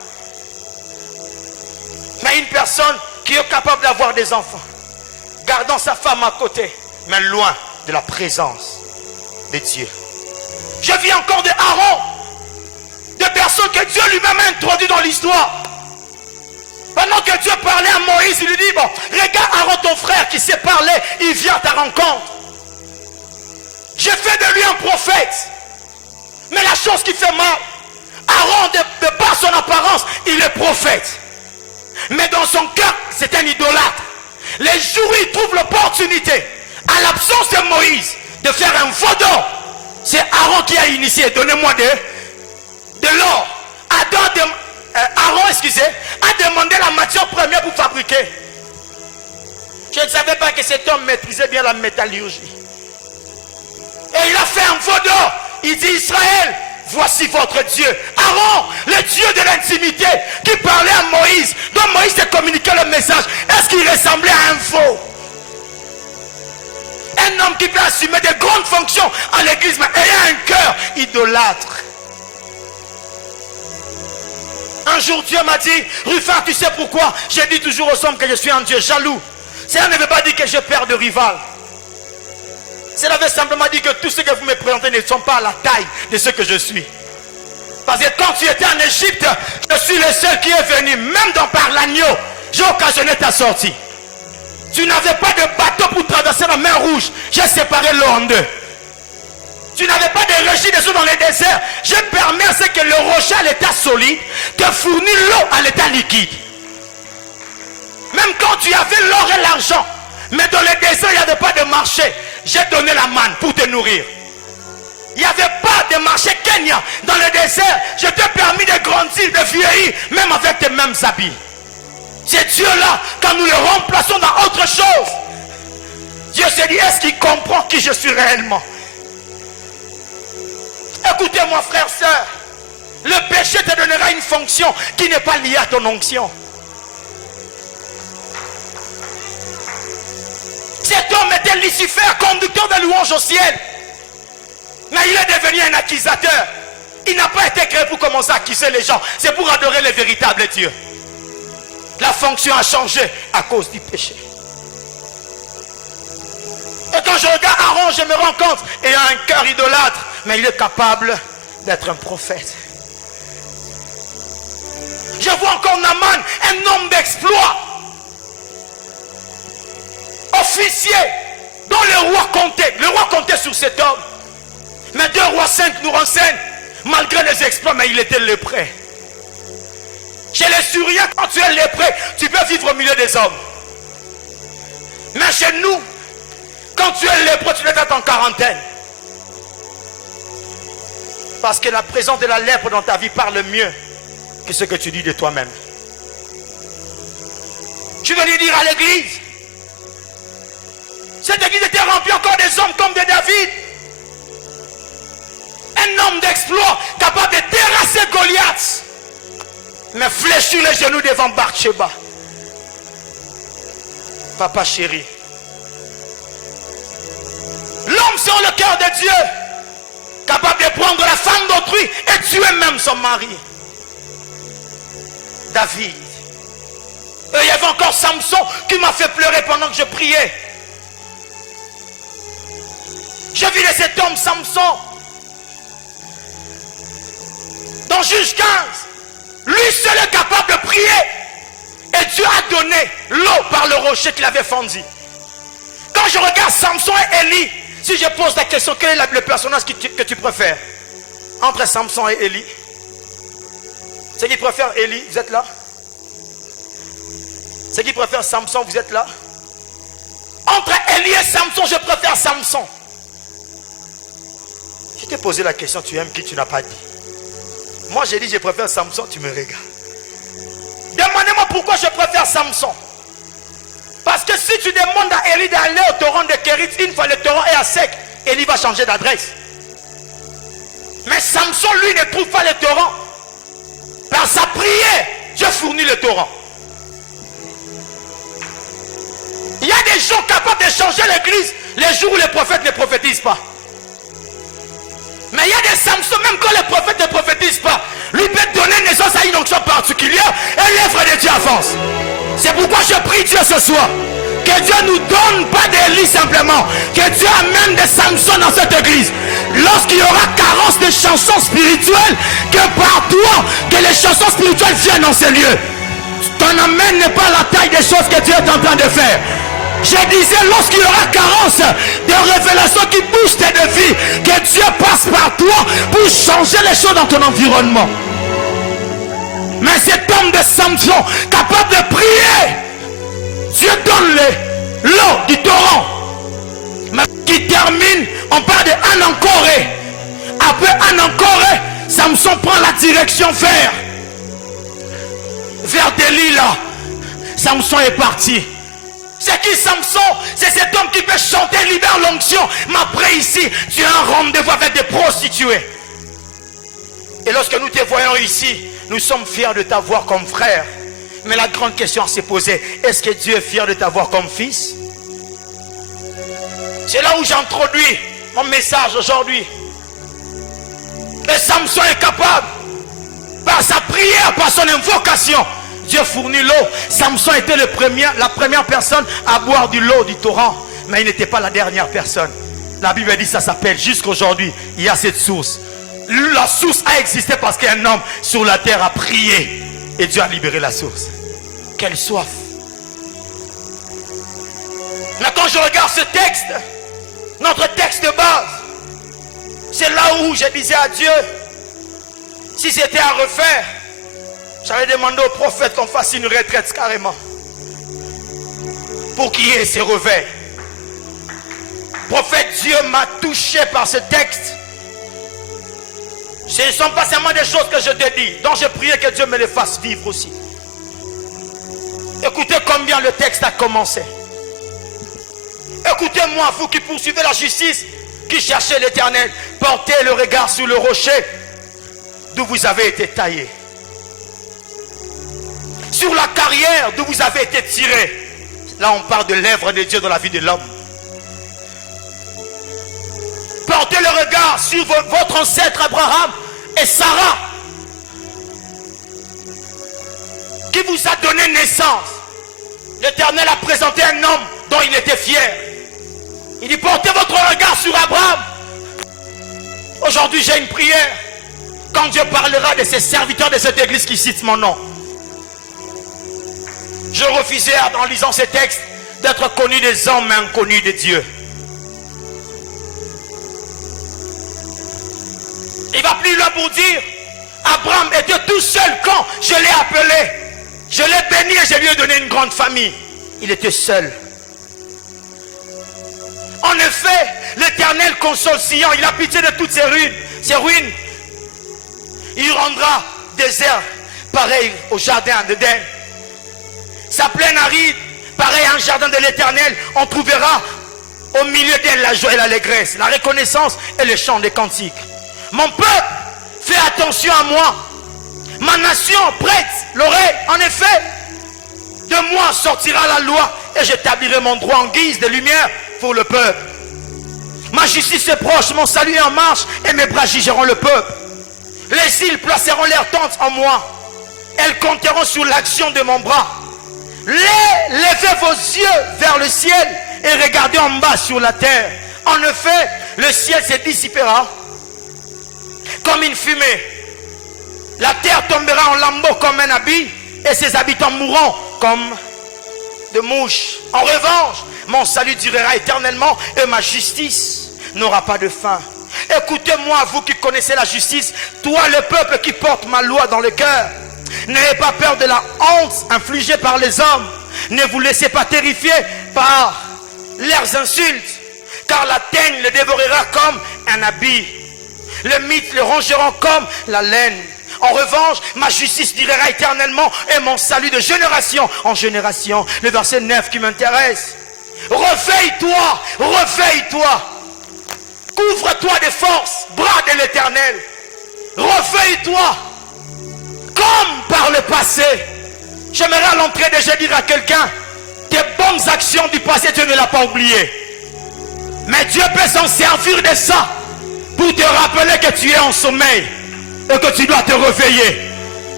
Mais une personne qui est capable d'avoir des enfants, gardant sa femme à côté, mais loin de la présence de Dieu. Je vis encore de Aaron, de personnes que Dieu lui-même a introduit dans l'histoire. Pendant que Dieu parlait à Moïse, il lui dit, bon, regarde Aaron ton frère qui sait parler, il vient à ta rencontre. J'ai fait de lui un prophète. Mais la chose qui fait mal, Aaron, de par son apparence, il est prophète. Mais dans son cœur, c'est un idolâtre. Les jours où il trouve l'opportunité, à l'absence de Moïse, de faire un veau d'or, c'est Aaron qui a initié. Donnez-moi de l'or. Aaron, a demandé la matière première pour fabriquer. Je ne savais pas que cet homme maîtrisait bien la métallurgie. Et il a fait un veau d'or. Il dit, Israël, voici votre Dieu. Aaron, le Dieu de l'intimité, qui parlait à Moïse, dont Moïse te communiquait le message. Est-ce qu'il ressemblait à un veau? Un homme qui peut assumer de grandes fonctions à l'église, mais ayant un cœur idolâtre. Un jour, Dieu m'a dit, Rufin, tu sais pourquoi? J'ai dit toujours aux hommes que je suis un Dieu jaloux. Cela ne veut pas dire que j'ai peur de rival. Cela veut simplement dire que tous ceux que vous me présentez ne sont pas à la taille de ce que je suis. Parce que quand tu étais en Égypte, je suis le seul qui est venu, même par l'agneau, j'ai occasionné ta sortie. Tu n'avais pas de bateau pour traverser la mer Rouge, j'ai séparé l'eau en deux. Tu n'avais pas de régie des eaux dans les déserts, j'ai permis à ce que le rocher à l'état solide te fournisse l'eau à l'état liquide. Même quand tu avais l'or et l'argent, mais dans les déserts il n'y avait pas de marché, j'ai donné la manne pour te nourrir. Il n'y avait pas de marché Kenya dans le désert, je t'ai permis de grandir, de vieillir, même avec tes mêmes habits. C'est Dieu là, quand nous le remplaçons dans autre chose, Dieu se dit, est-ce qu'il comprend qui je suis réellement? Écoutez-moi frère, sœur, le péché te donnera une fonction qui n'est pas liée à ton onction. Cet homme était Lucifer, conducteur de louange au ciel. Mais il est devenu un accusateur. Il n'a pas été créé pour commencer à accuser les gens. C'est pour adorer le véritable Dieu. La fonction a changé à cause du péché. Et quand je regarde Aaron, je me rends compte, il a un cœur idolâtre, mais il est capable d'être un prophète. Je vois encore Naaman, un homme d'exploit. Officier dont le roi comptait. Le roi comptait sur cet homme. Mais 2 Rois 5 nous renseignent, malgré les exploits, mais il était lépreux. Chez les Syriens, quand tu es lépreux, tu peux vivre au milieu des hommes. Mais chez nous, quand tu es lépreux, tu dois être en quarantaine. Parce que la présence de la lèpre dans ta vie parle mieux que ce que tu dis de toi-même. Tu veux lui dire à l'église, cette église était remplie encore des hommes comme de David. Un homme d'exploit capable de terrasser Goliath, mais fléchir les genoux devant Bathsheba. Papa chéri, l'homme sur le cœur de Dieu, capable de prendre la femme d'autrui et tuer même son mari. David. Et il y avait encore Samson qui m'a fait pleurer pendant que je priais. Je vis de cet homme Samson. Dans Juge 15, lui seul est capable de prier. Et Dieu a donné l'eau par le rocher qu'il avait fendu. Quand je regarde Samson et Élie, si je pose la question, quel est le personnage que tu préfères entre Samson et Élie? Ceux qui préfèrent Élie, vous êtes là? Ceux qui préfèrent Samson, vous êtes là? Entre Élie et Samson, je préfère Samson. Je t'ai posé la question, tu aimes qui tu n'as pas dit. Moi j'ai dit je préfère Samson, tu me regardes. Demandez-moi pourquoi je préfère Samson. Parce que si tu demandes à Élie d'aller au torrent de Kérit, une fois le torrent est à sec, Élie va changer d'adresse. Mais Samson lui ne trouve pas le torrent. Par sa prière, Dieu fournit le torrent. Il y a des gens capables de changer l'église les jours où les prophètes ne prophétisent pas. Mais il y a des Samson, même quand les prophètes ne prophétisent pas, lui peut donner naissance à une onction particulière et l'œuvre de Dieu avance. C'est pourquoi je prie Dieu ce soir. Que Dieu nous donne pas d'Élie simplement. Que Dieu amène des Samson dans cette église. Lorsqu'il y aura carence de chansons spirituelles, que par toi, que les chansons spirituelles viennent dans ces lieux. Ton amène n'est pas la taille des choses que Dieu est en train de faire. Je disais, lorsqu'il y aura carence de révélations qui bougent tes vies, que Dieu passe par toi pour changer les choses dans ton environnement. Mais cet homme de Samson, capable de prier, Dieu donne l'eau du torrent. Mais qui termine, on parle de Anankoré. Après Anankoré, Samson prend la direction vers Delilah. Samson est parti. C'est qui Samson? C'est cet homme qui peut chanter, libère l'onction. Mais après ici, tu as un rendez-vous avec des prostituées. Et lorsque nous te voyons ici, nous sommes fiers de t'avoir comme frère. Mais la grande question à se poser, est-ce que Dieu est fier de t'avoir comme fils? C'est là où j'introduis mon message aujourd'hui. Et Samson est capable, par sa prière, par son invocation, Dieu fournit l'eau. Samson était la première personne à boire de l'eau du torrent. Mais il n'était pas la dernière personne. La Bible dit ça s'appelle, jusqu'aujourd'hui, il y a cette source. La source a existé parce qu'un homme sur la terre a prié. Et Dieu a libéré la source. Quelle soif. Mais quand je regarde ce texte, notre texte de base, c'est là où je disais à Dieu, si c'était à refaire, j'avais demandé au prophète qu'on fasse une retraite carrément. Pour qu'il y ait ces réveils. Prophète, Dieu m'a touché par ce texte. Ce ne sont pas seulement des choses que je te dis, dont j'ai prié que Dieu me les fasse vivre aussi. Écoutez combien le texte a commencé. Écoutez-moi, vous qui poursuivez la justice, qui cherchez l'Éternel, portez le regard sur le rocher d'où vous avez été taillé. Sur la carrière d'où vous avez été tiré. Là on parle de l'œuvre de Dieu dans la vie de l'homme. Portez le regard sur votre ancêtre Abraham et Sarah, qui vous a donné naissance. L'Éternel a présenté un homme dont il était fier. Il dit, portez votre regard sur Abraham. Aujourd'hui j'ai une prière. Quand Dieu parlera de ces serviteurs de cette église qui citent mon nom, je refusais en lisant ces textes d'être connu des hommes mais inconnu de Dieu. Il va plus loin pour dire, Abraham était tout seul quand je l'ai appelé. Je l'ai béni et je lui ai donné une grande famille. Il était seul. En effet, l'Éternel console Sion. Il a pitié de toutes ses ruines. Il rendra désert pareil au jardin d'Éden. Sa plaine aride, pareil à un jardin de l'Éternel. On trouvera au milieu d'elle la joie et l'allégresse, la reconnaissance et le chant des cantiques. Mon peuple, fais attention à moi. Ma nation, prête l'oreille. En effet, de moi sortira la loi et j'établirai mon droit en guise de lumière pour le peuple. Ma justice est proche, mon salut est en marche et mes bras jugeront le peuple. Les îles placeront leurs tentes en moi. Elles compteront sur l'action de mon bras. Levez vos yeux vers le ciel et regardez en bas sur la terre. En effet, le ciel se dissipera comme une fumée. La terre tombera en lambeaux comme un habit et ses habitants mourront comme de mouches. En revanche, mon salut durera éternellement et ma justice n'aura pas de fin. Écoutez-moi, vous qui connaissez la justice, toi le peuple qui porte ma loi dans le cœur. N'ayez pas peur de la honte infligée par les hommes. Ne vous laissez pas terrifier par leurs insultes, car la teigne le dévorera comme un habit. Les mythes le rongeront comme la laine. En revanche, ma justice durera éternellement et mon salut de génération en génération. Le verset 9 qui m'intéresse. Réveille-toi, réveille-toi. Couvre-toi de force, bras de l'Éternel. Réveille-toi. Comme par le passé. J'aimerais à l'entrée déjà dire à quelqu'un, tes tes bonnes actions du passé, Dieu ne l'a pas oublié. Mais Dieu peut s'en servir de ça pour te rappeler que tu es en sommeil et que tu dois te réveiller.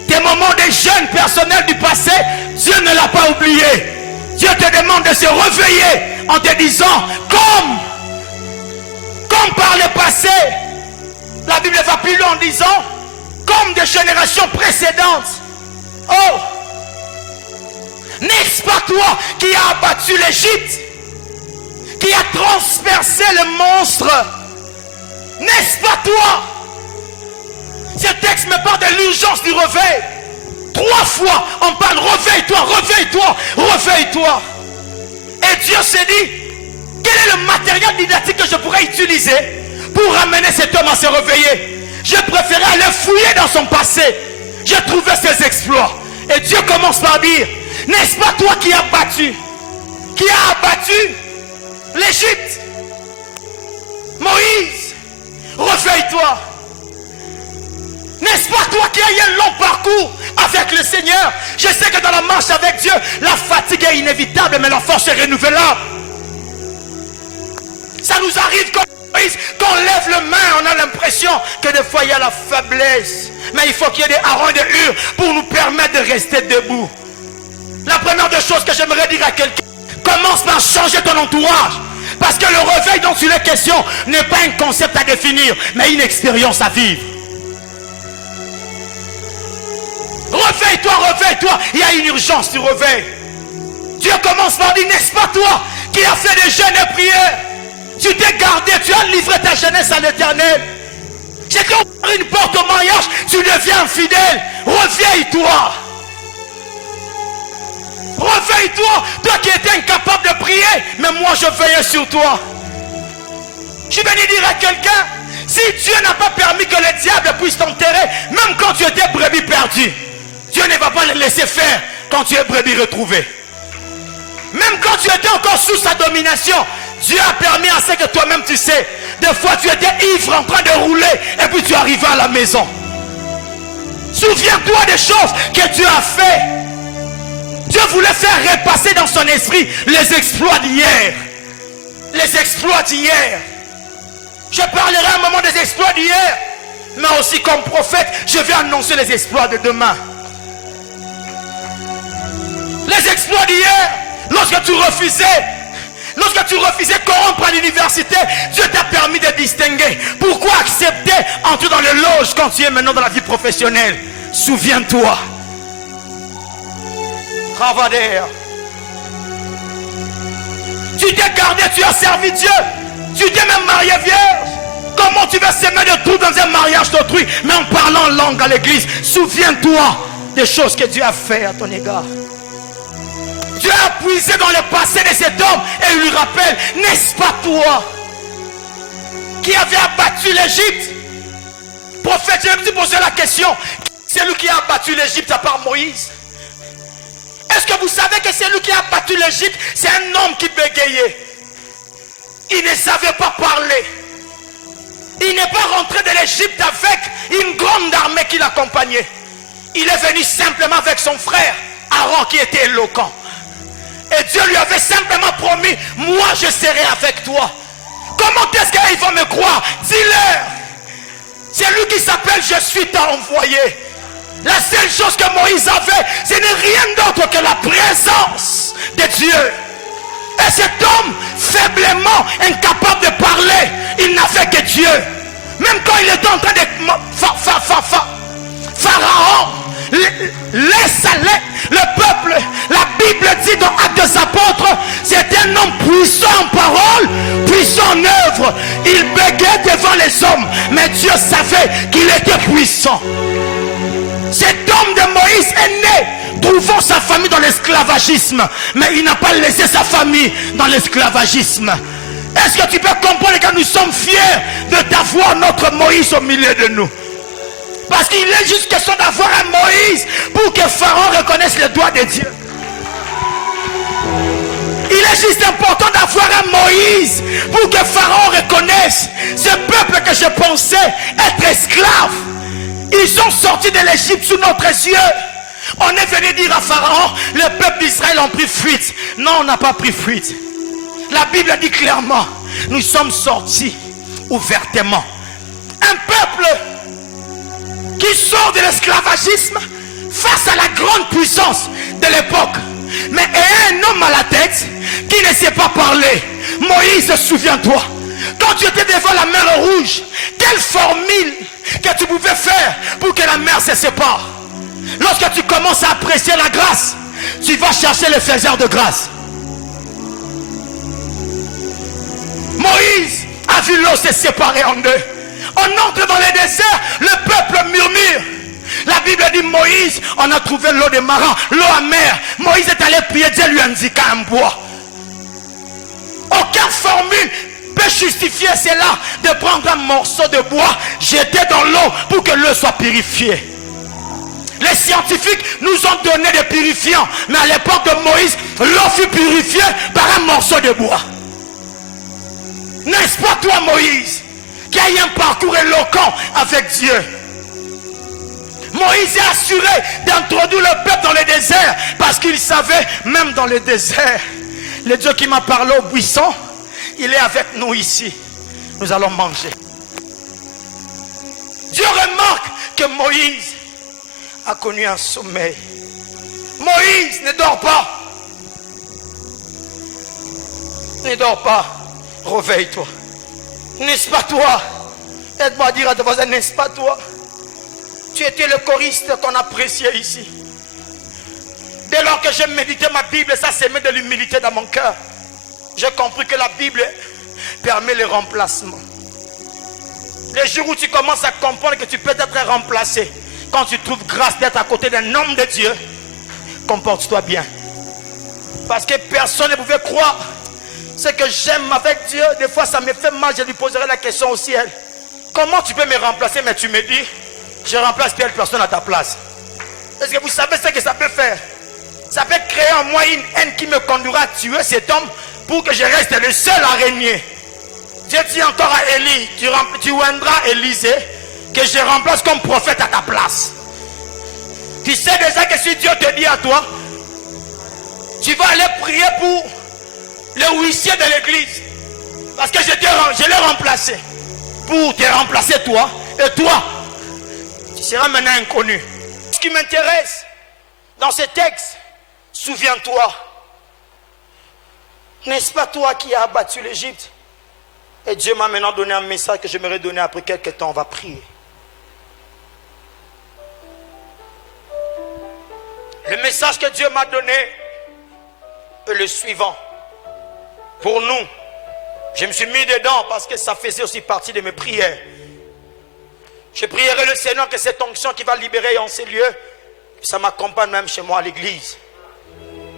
Tes moments de jeûne personnel du passé, Dieu ne l'a pas oublié. Dieu te demande de se réveiller en te disant, comme par le passé, la Bible va plus loin en disant, comme des générations précédentes. Oh, n'est-ce pas toi qui as abattu l'Égypte, qui a transpercé le monstre? N'est-ce pas toi? Ce texte me parle de l'urgence du réveil. 3 fois on parle réveille-toi, réveille-toi, réveille-toi. Et Dieu s'est dit, quel est le matériel didactique que je pourrais utiliser pour ramener cet homme à se réveiller? Je préférais aller fouiller dans son passé. J'ai trouvé ses exploits. Et Dieu commence par dire, n'est-ce pas toi qui as battu l'Égypte? Moïse, réveille-toi. N'est-ce pas toi qui as eu un long parcours avec le Seigneur? Je sais que dans la marche avec Dieu, la fatigue est inévitable, mais la force est renouvelable. Ça nous arrive quand on lève le main, on a l'impression que des fois il y a la faiblesse. Mais il faut qu'il y ait des harengs de Hur pour nous permettre de rester debout. La première des choses que j'aimerais dire à quelqu'un, commence par changer ton entourage. Parce que le réveil dont il est question n'est pas un concept à définir, mais une expérience à vivre. Réveille-toi, réveille-toi. Il y a une urgence du réveil. Dieu commence par dire, n'est-ce pas toi qui as fait des jeûnes et prières? Tu t'es gardé, tu as livré ta jeunesse à l'Éternel. J'ai ouvert une porte au mariage, tu deviens infidèle. Réveille-toi. Réveille-toi, toi qui étais incapable de prier, mais moi je veillais sur toi. Je vais dire à quelqu'un, si Dieu n'a pas permis que le diable puisse t'enterrer, même quand tu étais brebis perdu, Dieu ne va pas le laisser faire quand tu es brebis retrouvé. Même quand tu étais encore sous sa domination, Dieu a permis à ce que toi-même tu sais. Des fois tu étais ivre en train de rouler et puis tu arrivais à la maison. Souviens-toi des choses que Dieu a fait. Dieu voulait faire repasser dans son esprit les exploits d'hier. Les exploits d'hier. Je parlerai un moment des exploits d'hier, mais aussi comme prophète, je vais annoncer les exploits de demain. Les exploits d'hier, lorsque tu refusais corrompre à l'université, Dieu t'a permis de distinguer. Pourquoi accepter entrer dans le loge quand tu es maintenant dans la vie professionnelle? Souviens-toi. Ravader. Tu t'es gardé, tu as servi Dieu. Tu t'es même marié vierge. Comment tu vas s'aimer de tout dans un mariage d'autrui, mais en parlant langue à l'église? Souviens-toi des choses que Dieu a fait à ton égard. Dieu a puisé dans le passé de cet homme et il lui rappelle, n'est-ce pas toi qui avait abattu l'Égypte? Prophète, je me suis posé la question, c'est lui qui a abattu l'Égypte à part Moïse? Est-ce que vous savez que c'est lui qui a abattu l'Égypte? C'est un homme qui bégayait. Il ne savait pas parler. Il n'est pas rentré de l'Égypte avec une grande armée qui l'accompagnait. Il est venu simplement avec son frère Aaron qui était éloquent. Et Dieu lui avait simplement promis, moi je serai avec toi. Comment est-ce qu'ils vont me croire? Dis-leur. C'est lui qui s'appelle je suis t'a envoyé. La seule chose que Moïse avait, ce n'est rien d'autre que la présence de Dieu. Et cet homme, faiblement incapable de parler, il n'avait que Dieu. Même quand il était en train de... Pharaon, laisse aller le peuple. La Bible dit dans Actes des Apôtres, c'est un homme puissant en parole, puissant en œuvre. Il bégayait devant les hommes, mais Dieu savait qu'il était puissant. Cet homme de Moïse est né, trouvant sa famille dans l'esclavagisme, mais il n'a pas laissé sa famille dans l'esclavagisme. Est-ce que tu peux comprendre que nous sommes fiers de t'avoir notre Moïse au milieu de nous? Parce qu'il est juste question d'avoir un Moïse pour que Pharaon reconnaisse le doigt de Dieu. Il est juste important d'avoir un Moïse pour que Pharaon reconnaisse ce peuple que je pensais être esclave. Ils sont sortis de l'Égypte sous notre yeux. On est venu dire à Pharaon, le peuple d'Israël ont pris fuite. Non, on n'a pas pris fuite. La Bible dit clairement, nous sommes sortis ouvertement. Un peuple qui sort de l'esclavagisme face à la grande puissance de l'époque. Mais il y a un homme à la tête qui ne sait pas parler. Moïse, souviens-toi, quand tu étais devant la mer Rouge, quelle formule que tu pouvais faire pour que la mer se sépare? Lorsque tu commences à apprécier la grâce, tu vas chercher le faiseur de grâce. Moïse a vu l'eau se séparer en deux. On entre dans le désert, le peuple murmure. La Bible dit Moïse, on a trouvé l'eau de Maran, l'eau amère. Moïse est allé prier, Dieu lui indiqua un bois. Aucune formule peut justifier cela de prendre un morceau de bois, jeter dans l'eau pour que l'eau soit purifiée. Les scientifiques nous ont donné des purifiants, mais à l'époque de Moïse, l'eau fut purifiée par un morceau de bois. N'est-ce pas toi, Moïse, qui a eu un parcours éloquent avec Dieu? Moïse est assuré d'introduire le peuple dans le désert parce qu'il savait, même dans le désert, le Dieu qui m'a parlé au buisson, il est avec nous ici. Nous allons manger. Dieu remarque que Moïse a connu un sommeil. Moïse, ne dort pas. Ne dors pas. Réveille-toi. N'est-ce pas toi? Aide-moi à dire à tes voisins, n'est-ce pas toi? Tu étais le choriste qu'on appréciait ici. Dès lors que j'ai médité ma Bible, ça s'est mis de l'humilité dans mon cœur. J'ai compris que la Bible permet le remplacement. Les jours où tu commences à comprendre que tu peux être remplacé, quand tu trouves grâce d'être à côté d'un homme de Dieu, comporte-toi bien. Parce que personne ne pouvait croire ce que j'aime avec Dieu. Des fois ça me fait mal, je lui poserai la question au ciel. Comment tu peux me remplacer? Mais tu me dis, je remplace telle personne à ta place. Est-ce que vous savez ce que ça peut faire? Ça peut créer en moi une haine qui me conduira à tuer cet homme pour que je reste le seul à régner. Dieu dit encore à Élie, tu oindras Élisée, que je remplace comme prophète à ta place. Tu sais déjà que si Dieu te dit à toi, tu vas aller prier pour le huissier de l'église. Parce que je l'ai remplacé. Pour te remplacer toi. Et toi, tu seras maintenant inconnu. Ce qui m'intéresse dans ce texte, souviens-toi. N'est-ce pas toi qui as abattu l'Égypte? Et Dieu m'a maintenant donné un message que je m'aurais donné après quelques temps. On va prier. Le message que Dieu m'a donné est le suivant. Pour nous, je me suis mis dedans parce que ça faisait aussi partie de mes prières. Je prierai le Seigneur que cette onction qui va libérer en ces lieux, que ça m'accompagne même chez moi à l'église.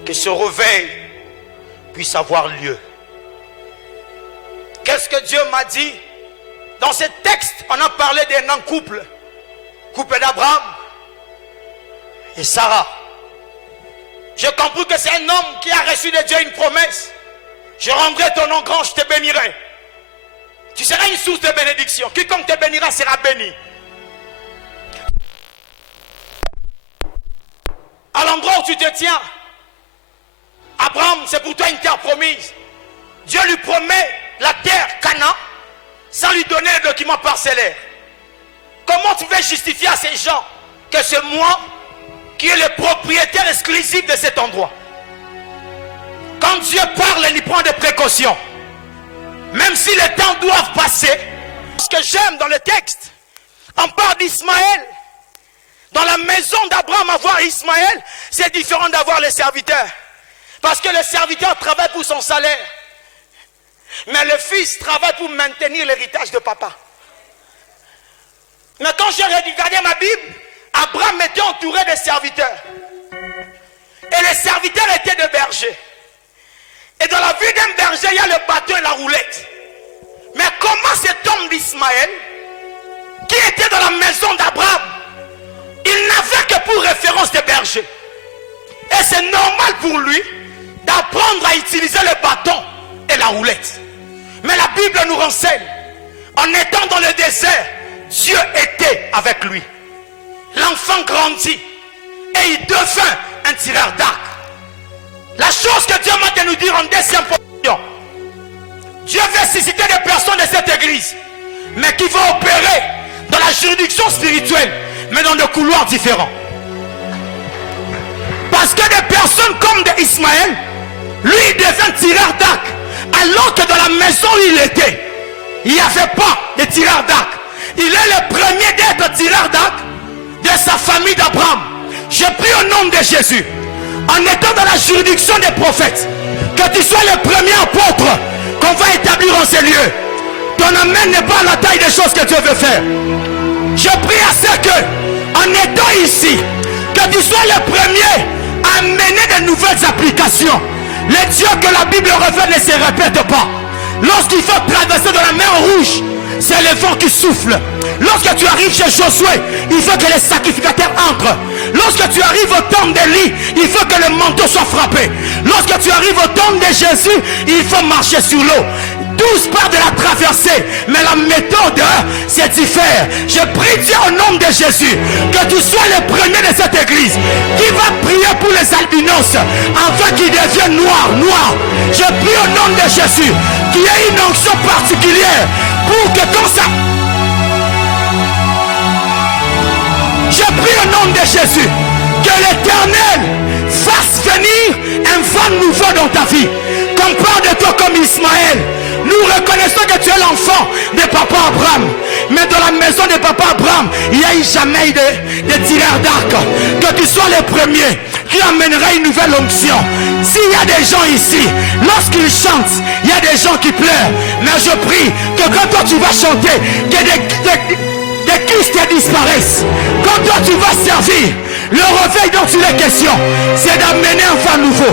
Que ce réveil puisse avoir lieu. Qu'est-ce que Dieu m'a dit? Dans ce texte, on a parlé d'un couple. Couple d'Abraham et Sarah. J'ai compris que c'est un homme qui a reçu de Dieu une promesse. Je rendrai ton nom grand, je te bénirai. Tu seras une source de bénédiction. Quiconque te bénira sera béni. À l'endroit où tu te tiens, Abraham, c'est pour toi une terre promise. Dieu lui promet la terre Canaan sans lui donner le document parcellaire. Comment tu veux justifier à ces gens que c'est moi qui est le propriétaire exclusif de cet endroit? Quand Dieu parle, il prend des précautions. Même si les temps doivent passer. Ce que j'aime dans le texte, on parle d'Ismaël. Dans la maison d'Abraham, avoir Ismaël, c'est différent d'avoir les serviteurs. Parce que le serviteur travaille pour son salaire. Mais le fils travaille pour maintenir l'héritage de papa. Mais quand j'ai regardé ma Bible, Abraham était entouré de serviteurs. Et les serviteurs étaient des bergers. Et dans la vie d'un berger, il y a le bâton et la roulette. Mais comment cet homme d'Ismaël, qui était dans la maison d'Abraham, il n'avait que pour référence des bergers. Et c'est normal pour lui d'apprendre à utiliser le bâton et la roulette. Mais la Bible nous renseigne. En étant dans le désert, Dieu était avec lui. L'enfant grandit. et il devint un tireur d'arc. La chose que Dieu m'a de nous dire en deuxième position, Dieu veut susciter des personnes de cette église, mais qui vont opérer dans la juridiction spirituelle, mais dans des couloirs différents. Parce que des personnes comme Ismaël, lui il devient tireur d'arc, alors que dans la maison où il était, il n'y avait pas de tireur d'arc. Il est le premier d'être tireur d'arc de sa famille d'Abraham. Je prie au nom de Jésus, en étant dans la juridiction des prophètes, que tu sois le premier apôtre qu'on va établir en ces lieux. Ton amen n'est pas à la taille des choses que Dieu veut faire. Je prie à ce que, en étant ici, que tu sois le premier à mener de nouvelles applications. Les dieux que la Bible révèle ne se répètent pas. Lorsqu'il faut traverser de la mer Rouge, c'est le vent qui souffle. Lorsque tu arrives chez Josué, il faut que les sacrificateurs entrent. Lorsque tu arrives au temple d'Élie, il faut que le manteau soit frappé. Lorsque tu arrives au temple de Jésus, il faut marcher sur l'eau. 12 partent de la traversée, mais la méthode c'est différent. Je prie Dieu au nom de Jésus que tu sois le premier de cette église qui va prier pour les albinos afin qu'ils deviennent noirs. Je prie au nom de Jésus qu'il y ait une onction particulière pour que quand ça... Je prie au nom de Jésus que l'Éternel fasse venir un vent nouveau dans ta vie. Qu'on parle de toi comme Ismaël. Nous reconnaissons que tu es l'enfant de papa Abraham. Mais dans la maison de papa Abraham, il n'y a eu jamais de tireur d'arc. Que tu sois le premier qui amènera une nouvelle onction. S'il y a des gens ici, lorsqu'ils chantent, il y a des gens qui pleurent. Mais je prie que quand toi tu vas chanter, que des kistes disparaissent. Quand toi tu vas servir, le réveil dont tu es question, c'est d'amener un vent nouveau.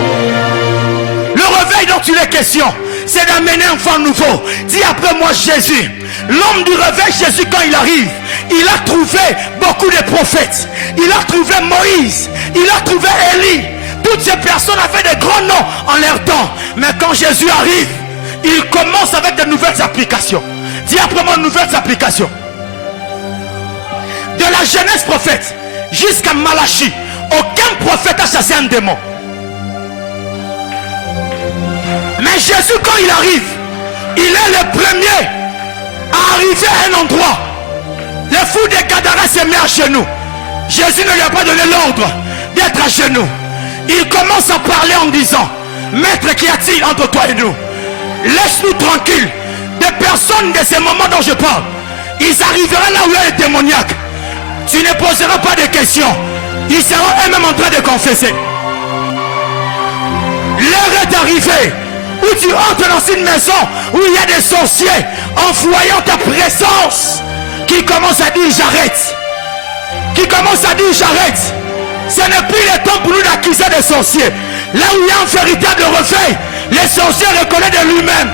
Le réveil dont il est question, c'est d'amener un vent nouveau. Dis après moi Jésus. L'homme du réveil, Jésus, quand il arrive, il a trouvé beaucoup de prophètes. Il a trouvé Moïse. Il a trouvé Élie. Toutes ces personnes avaient des grands noms en leur temps. Mais quand Jésus arrive, il commence avec de nouvelles applications. Dis après moi nouvelles applications. De la Genèse prophète jusqu'à Malachie, aucun prophète a chassé un démon. Mais Jésus, quand il arrive, il est le premier à arriver à un endroit. Le fou de Gadara se met à genoux. Jésus ne lui a pas donné l'ordre d'être à genoux. Il commence à parler en disant, Maître, qu'y a-t-il entre toi et nous? Laisse-nous tranquilles. Des personnes de ces moments dont je parle, ils arriveront là où il y a les démoniaques. Tu ne poseras pas de questions. Ils seront eux-mêmes en train de confesser. L'heure est arrivée où tu entres dans une maison où il y a des sorciers, en voyant ta présence, qui commencent à dire j'arrête. Qui commencent à dire j'arrête. Ce n'est plus le temps pour nous d'accuser des sorciers. Là où il y a un véritable réveil, les sorciers reconnaissent de lui-même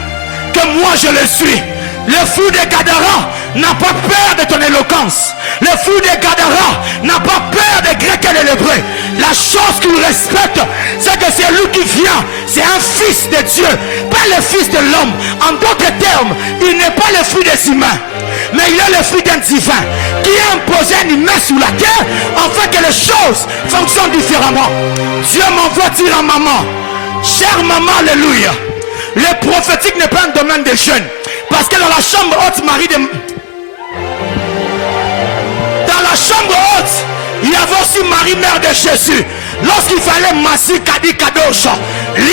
que moi je le suis. Le fou de Gadara n'a pas peur de ton éloquence. Le fou de Gadara n'a pas peur des Grecs et des Hébreux. La chose qu'il respecte, c'est que c'est lui qui vient. C'est un fils de Dieu, pas le fils de l'homme. En d'autres termes, il n'est pas le fruit des humains, mais il est le fruit d'un divin qui a imposé un humain sur la terre afin que les choses fonctionnent différemment. Dieu m'envoie dire à maman, chère maman, alléluia, le prophétique n'est pas un domaine des jeunes. Parce que dans la chambre haute, Marie de... Dans la chambre haute, il y avait aussi Marie, mère de Jésus. Lorsqu'il fallait masser Kadi Kadosha, elle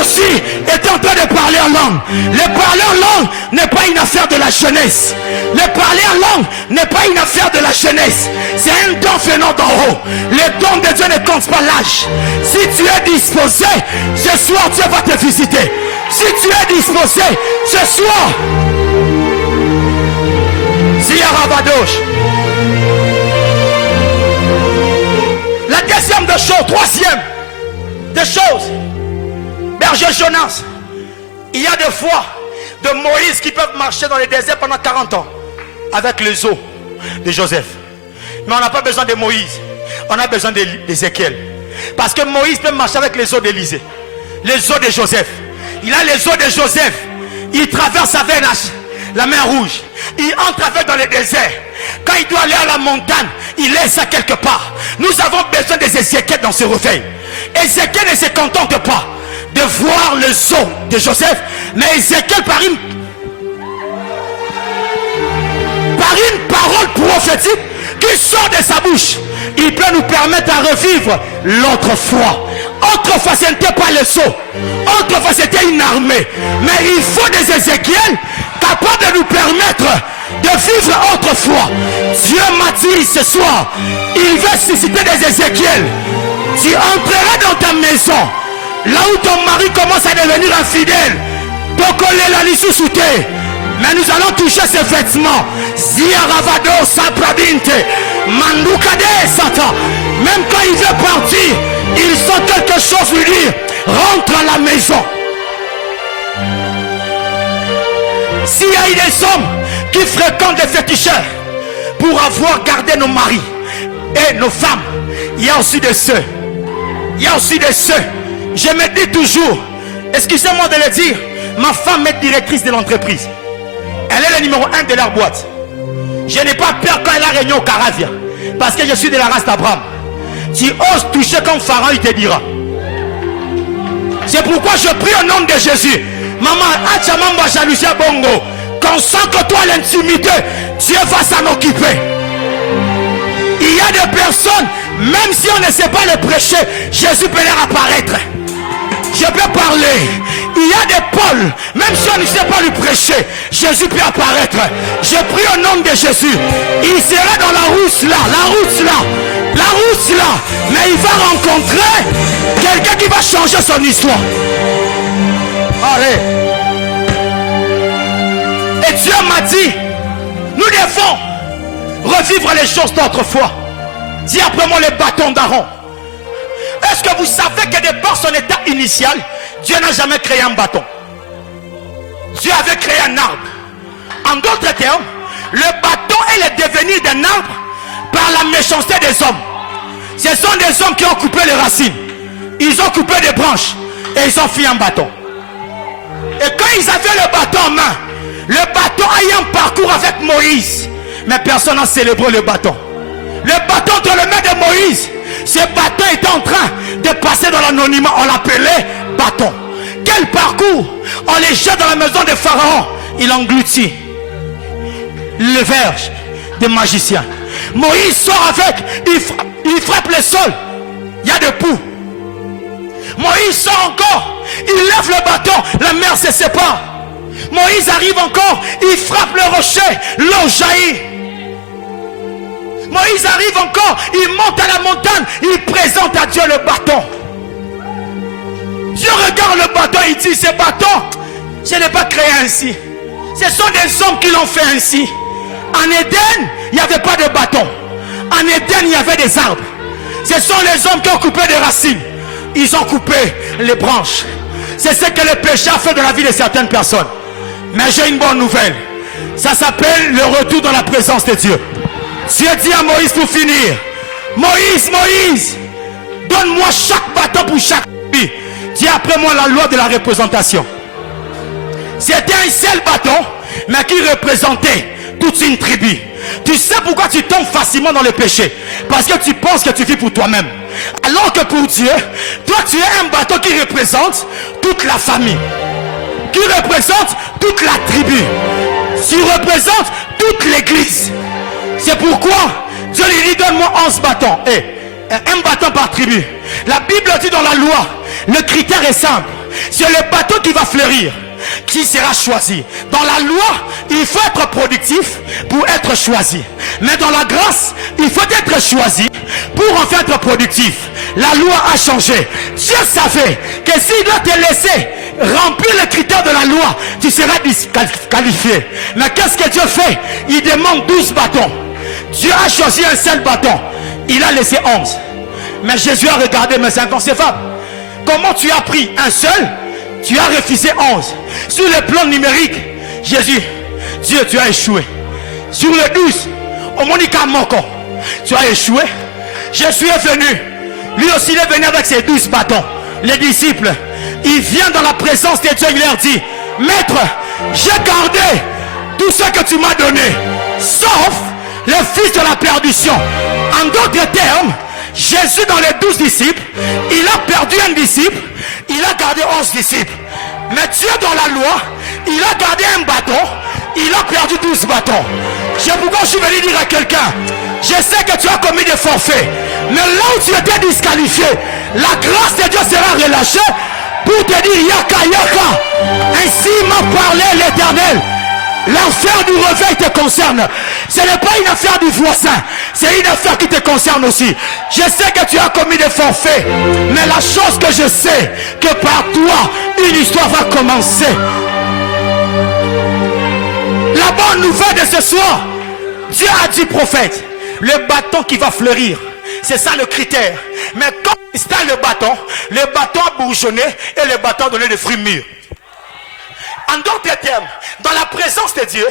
aussi était en train de parler en langue. Le parler en langue n'est pas une affaire de la jeunesse. Le parler en langue n'est pas une affaire de la jeunesse. C'est un don venant d'en haut. Le don de Dieu ne compte pas l'âge. Si tu es disposé, ce soir Dieu va te visiter. Si tu es disposé, ce soir, Ziyarabadosh. La deuxième des choses, troisième des choses, berger Jonas, il y a des fois de Moïse qui peuvent marcher dans les déserts pendant 40 ans avec les os de Joseph. Mais on n'a pas besoin de Moïse, on a besoin d'Ézéchiel. Parce que Moïse peut marcher avec les os d'Élisée, les os de Joseph. Il a les os de Joseph, il traverse avec la mer rouge. Il entre avec dans le désert. Quand il doit aller à la montagne, il laisse ça quelque part. Nous avons besoin des Ézéchiel dans ce réveil. Ézéchiel ne se contente pas de voir le sceau de Joseph, mais Ézéchiel par une parole prophétique qui sort de sa bouche, il peut nous permettre à revivre l'autrefois. Autrefois ce n'était pas le sceau, autrefois c'était une armée, mais il faut des Ézéchiel capables de nous permettre de vivre autrefois. Dieu m'a dit ce soir, il veut susciter des Ézéchiel. Tu entreras dans ta maison, là où ton mari commence à devenir infidèle, mais nous allons toucher ses vêtements. Même quand il veut partir, il sent quelque chose lui dire, rentre à la maison. S'il y a des hommes qui fréquentent des féticheurs pour avoir gardé nos maris et nos femmes, il y a aussi de ceux. Il y a aussi de ceux. Je me dis toujours, excusez-moi de le dire, ma femme est directrice de l'entreprise. Elle est le numéro 1 de leur boîte. Je n'ai pas peur quand elle a réunion au Caravia, parce que je suis de la race d'Abraham. Tu oses toucher comme Pharaon, il te dira. C'est pourquoi je prie au nom de Jésus. Maman, Achamamba Jalousia Bongo, consacre-toi à l'intimité, Dieu va s'en occuper. Il y a des personnes, même si on ne sait pas le prêcher, Jésus peut leur apparaître. Je peux parler. Il y a des pôles, même si on ne sait pas lui prêcher, Jésus peut apparaître. Je prie au nom de Jésus. Il sera dans la route là, mais il va rencontrer quelqu'un qui va changer son histoire. Allez. Et Dieu m'a dit, nous devons revivre les choses d'autrefois. Dis après moi les bâtons d'Aaron. Est-ce que vous savez que de par son état initial, Dieu n'a jamais créé un bâton? Dieu avait créé un arbre. En d'autres termes, le bâton est le devenir d'un arbre par la méchanceté des hommes. Ce sont des hommes qui ont coupé les racines. Ils ont coupé des branches et ils ont fait un bâton. Et quand ils avaient le bâton en main, le bâton a eu un parcours avec Moïse, mais personne n'a célébré le bâton. Le bâton dans les mains de Moïse, ce bâton était en train de passer dans l'anonymat. On l'appelait bâton. Quel parcours! On les jette dans la maison de Pharaon. Il engloutit le verge des magiciens. Moïse sort avec, il frappe le sol. Il y a des poux. Moïse sort encore, il lève le bâton, la mer se sépare. Moïse arrive encore, il frappe le rocher, l'eau jaillit. Moïse arrive encore, il monte à la montagne, il présente à Dieu le bâton. Dieu regarde le bâton, il dit, ce bâton, je n'ai pas créé ainsi. Ce sont des hommes qui l'ont fait ainsi. En Éden, il n'y avait pas de bâton. En Éden, il y avait des arbres. Ce sont les hommes qui ont coupé des racines. Ils ont coupé les branches. C'est ce que le péché a fait de la vie de certaines personnes. Mais j'ai une bonne nouvelle. Ça s'appelle le retour dans la présence de Dieu. Dieu dit à Moïse pour finir, Moïse, Moïse, donne-moi chaque bâton pour chaque vie. Dis après moi la loi de la représentation. C'était un seul bâton, mais qui représentait toute une tribu. Tu sais pourquoi tu tombes facilement dans le péché? Parce que tu penses que tu vis pour toi-même. Alors que pour Dieu, toi tu es un bâton qui représente toute la famille, qui représente toute la tribu, qui représente toute l'église. C'est pourquoi Dieu lui dit, donne-moi 11 bâtons. Et un bâton par tribu. La Bible dit dans la loi, le critère est simple. C'est le bâton qui va fleurir qui sera choisi. Dans la loi, il faut être productif pour être choisi. Mais dans la grâce, il faut être choisi pour en fait être productif. La loi a changé. Dieu savait que s'il doit te laisser remplir les critères de la loi, tu seras disqualifié. Mais qu'est-ce que Dieu fait? Il demande 12 bâtons. Dieu a choisi un seul bâton. Il a laissé 11. Mais Jésus a regardé, mais c'est inconcevable. Comment tu as pris un seul? Tu as refusé 11. Sur le plan numérique, Jésus, Dieu, tu as échoué. Sur le 12, au Monica Moko, tu as échoué. Jésus est venu. Lui aussi, il est venu avec ses 12 bâtons. Les disciples, il vient dans la présence de Dieu, il leur dit, Maître, j'ai gardé tous que tu m'as donné, sauf le fils de la perdition. En d'autres termes, Jésus dans les 12 disciples, il a perdu un disciple, il a gardé 11 disciples. Mais Dieu dans la loi, il a gardé un bâton, il a perdu 12 bâtons. C'est pourquoi je suis venu dire à quelqu'un, je sais que tu as commis des forfaits, mais là où tu étais disqualifié, la grâce de Dieu sera relâchée pour te dire yaka yaka. Ainsi m'a parlé l'Éternel. L'affaire du réveil te concerne. Ce n'est pas une affaire du voisin, c'est une affaire qui te concerne aussi. Je sais que tu as commis des forfaits, mais la chose que je sais, que par toi, une histoire va commencer. La bonne nouvelle de ce soir, Dieu a dit prophète, le bâton qui va fleurir, c'est ça le critère. Mais quand il installe le bâton a bourgeonné et le bâton a donné des fruits mûrs. En d'autres termes, dans la présence de Dieu,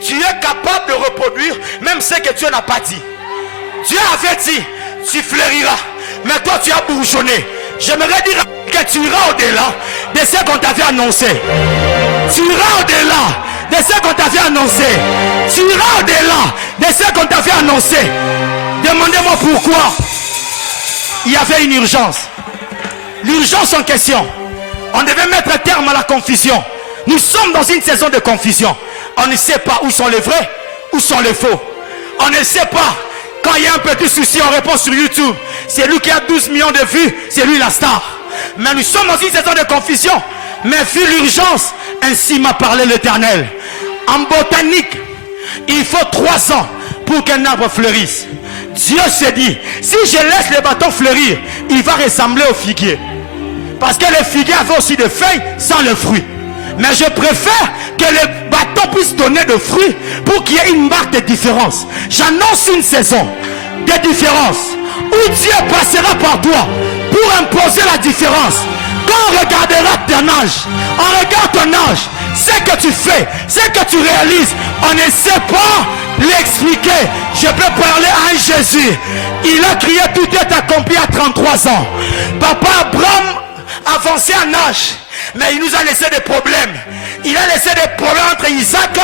tu es capable de reproduire même ce que Dieu n'a pas dit. Dieu avait dit, tu fleuriras, mais toi tu as bourgeonné. J'aimerais dire que tu iras au-delà de ce qu'on t'avait annoncé. Tu iras au-delà de ce qu'on t'avait annoncé. Tu iras au-delà de ce qu'on t'avait annoncé. Demandez-moi pourquoi il y avait une urgence. L'urgence en question, on devait mettre terme à la confusion. Nous sommes dans une saison de confusion. On ne sait pas où sont les vrais, où sont les faux. On ne sait pas. Quand il y a un petit souci, on répond sur YouTube. C'est lui qui a 12 millions de vues, c'est lui la star. Mais nous sommes dans une saison de confusion. Mais vu l'urgence, ainsi m'a parlé l'Éternel. En botanique, il faut 3 ans pour qu'un arbre fleurisse. Dieu s'est dit, si je laisse le bâton fleurir, il va ressembler au figuier. Parce que le figuier avait aussi des feuilles sans le fruit. Mais je préfère que le bâton puisse donner de fruits pour qu'il y ait une marque de différence. J'annonce une saison de différence où Dieu passera par toi pour imposer la différence. Quand on regardera ton âge, on regarde ton âge, ce que tu fais, ce que tu réalises, on ne sait pas l'expliquer. Je peux parler à un Jésus. Il a crié, tout est accompli à 33 ans. Papa Abraham avançait en âge, mais il nous a laissé des problèmes. Il a laissé des problèmes entre Isaac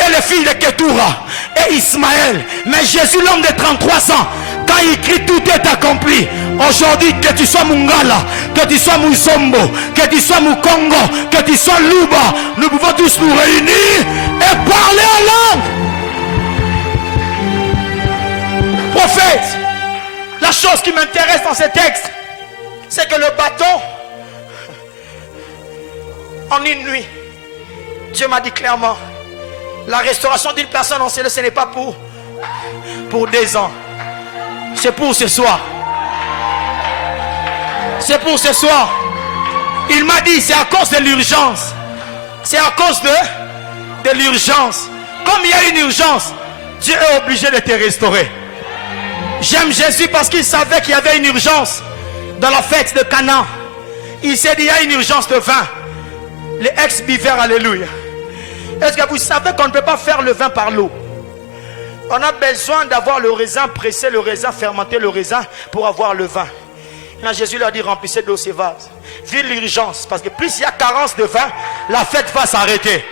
et le fils de Ketura et Ismaël. Mais Jésus, l'homme de 33 ans, quand il crie tout est accompli. Aujourd'hui, que tu sois Mungala, que tu sois Muzombo, que tu sois Mukongo, que tu sois Luba, nous pouvons tous nous réunir et parler en langue. Prophète, la chose qui m'intéresse dans ce texte, c'est que le bâton, en une nuit, Dieu m'a dit clairement, la restauration d'une personne en ciel, ce n'est pas pour des ans. C'est pour ce soir. C'est pour ce soir. Il m'a dit, c'est à cause de l'urgence. C'est à cause de l'urgence. Comme il y a une urgence, Dieu est obligé de te restaurer. J'aime Jésus parce qu'il savait qu'il y avait une urgence dans la fête de Cana. Il s'est dit, il y a une urgence de vin. Les ex-buveurs, alléluia. Est-ce que vous savez qu'on ne peut pas faire le vin par l'eau? On a besoin d'avoir le raisin pressé, le raisin fermenté, le raisin pour avoir le vin. Là, Jésus leur dit, remplissez d'eau ces vases. Vu l'urgence, parce que plus il y a carence de vin, la fête va s'arrêter.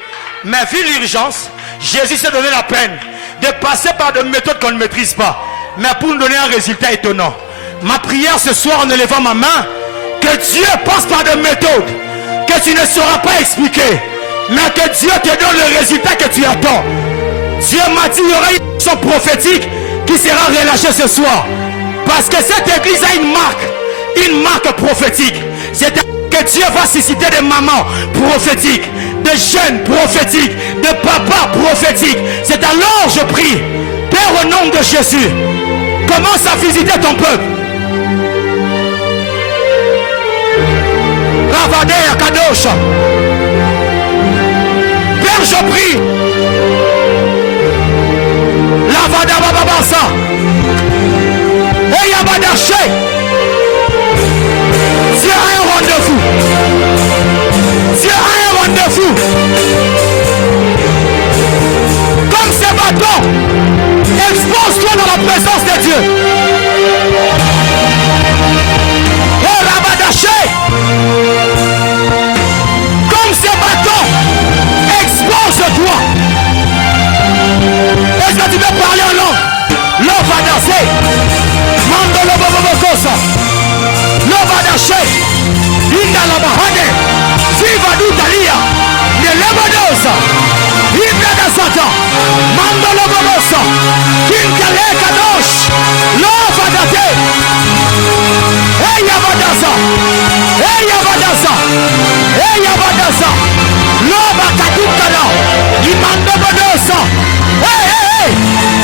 Mais vu l'urgence, Jésus s'est donné la peine de passer par des méthodes qu'on ne maîtrise pas, mais pour nous donner un résultat étonnant. Ma prière ce soir en élevant ma main, que Dieu passe par des méthodes que tu ne sauras pas expliquer, mais que Dieu te donne le résultat que tu attends. Dieu m'a dit, il y aura une action prophétique qui sera relâchée ce soir, parce que cette église a une marque prophétique. C'est que Dieu va susciter des mamans prophétiques, des jeunes prophétiques, des papas prophétiques. C'est alors je prie, Père, au nom de Jésus, commence à visiter ton peuple. Ravadea Kadosha. Père, je prie. Lavada Bababasa. Et Yabadaché. Dieu a un rendez-vous. Dieu a un rendez-vous. Comme ce bâton, expose-toi dans la présence de Dieu. Et Rabadaché. Comme ce bâton, expose-toi. tu veux parler en langue, l'eau va danser. Mandolo bobobokosa. L'eau va danser. Inda la bahane. Viva d'Italia. Ne lebadosa. Ibra da Satan. Mandolo bobosa. Kinkale kadosh. L'eau va danser. Hey Yabadasa. Hey Yabadasa. Hey Yabadasa. L'eau va kadukana. Imando bodosa. Hey hey hey.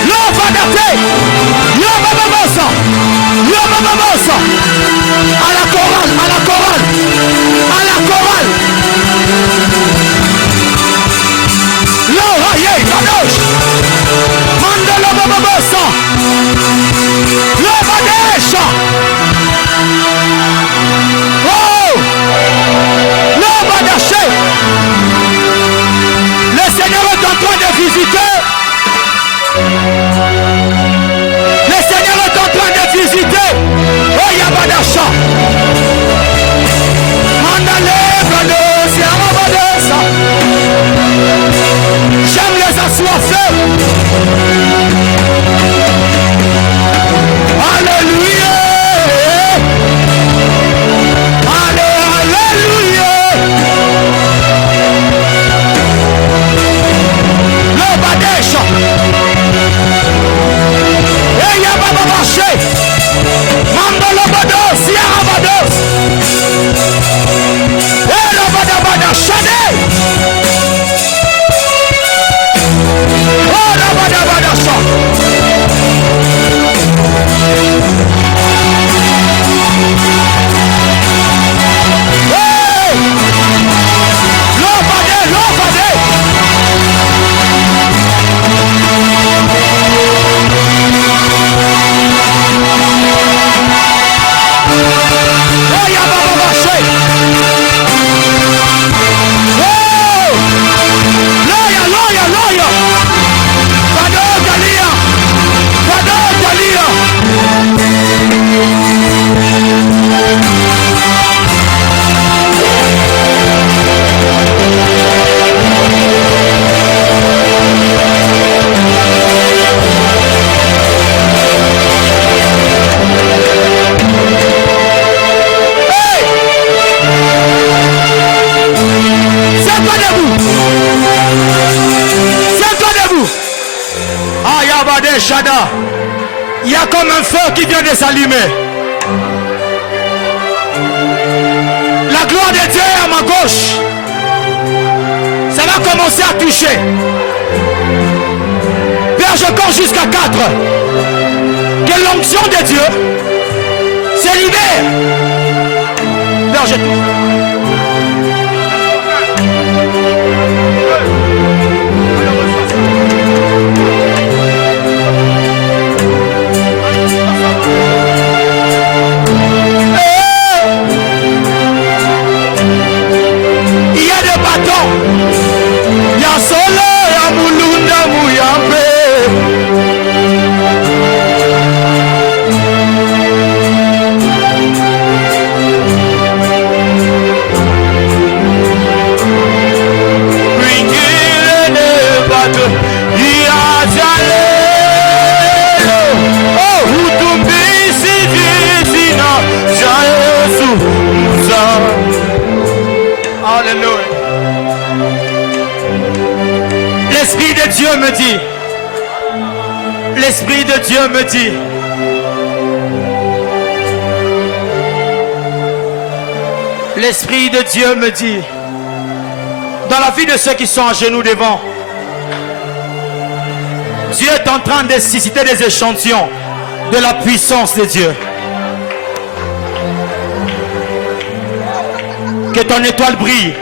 L'eau va danser. Yobababosa. Yobababosa. À la chorale, à la chorale. À la chorale. L'eau va y kadosh. Mandolo bobobosa. L'eau va desha. Le Seigneur est en train de visiter. Le Seigneur est en train de visiter. Oh Yabadasha. Mandale Bados Yabadasa. J'aime les assoiffés. Alléluia. Mandolo Bados, Yarabados. Ela Badabada Shade. Oh, la Badabada Shade. Hey! L'Obade, l'Obade. Shada. Il y a comme un feu qui vient de s'allumer. La gloire de Dieu est à ma gauche. Ça va commencer à toucher. Père, je compte jusqu'à 4. Que l'onction de Dieu se libère. Père, je touche. L'Esprit de Dieu me dit, l'Esprit de Dieu me dit, l'Esprit de Dieu me dit, dans la vie de ceux qui sont à genoux devant, Dieu est en train de susciter des échantillons de la puissance de Dieu. Que ton étoile brille.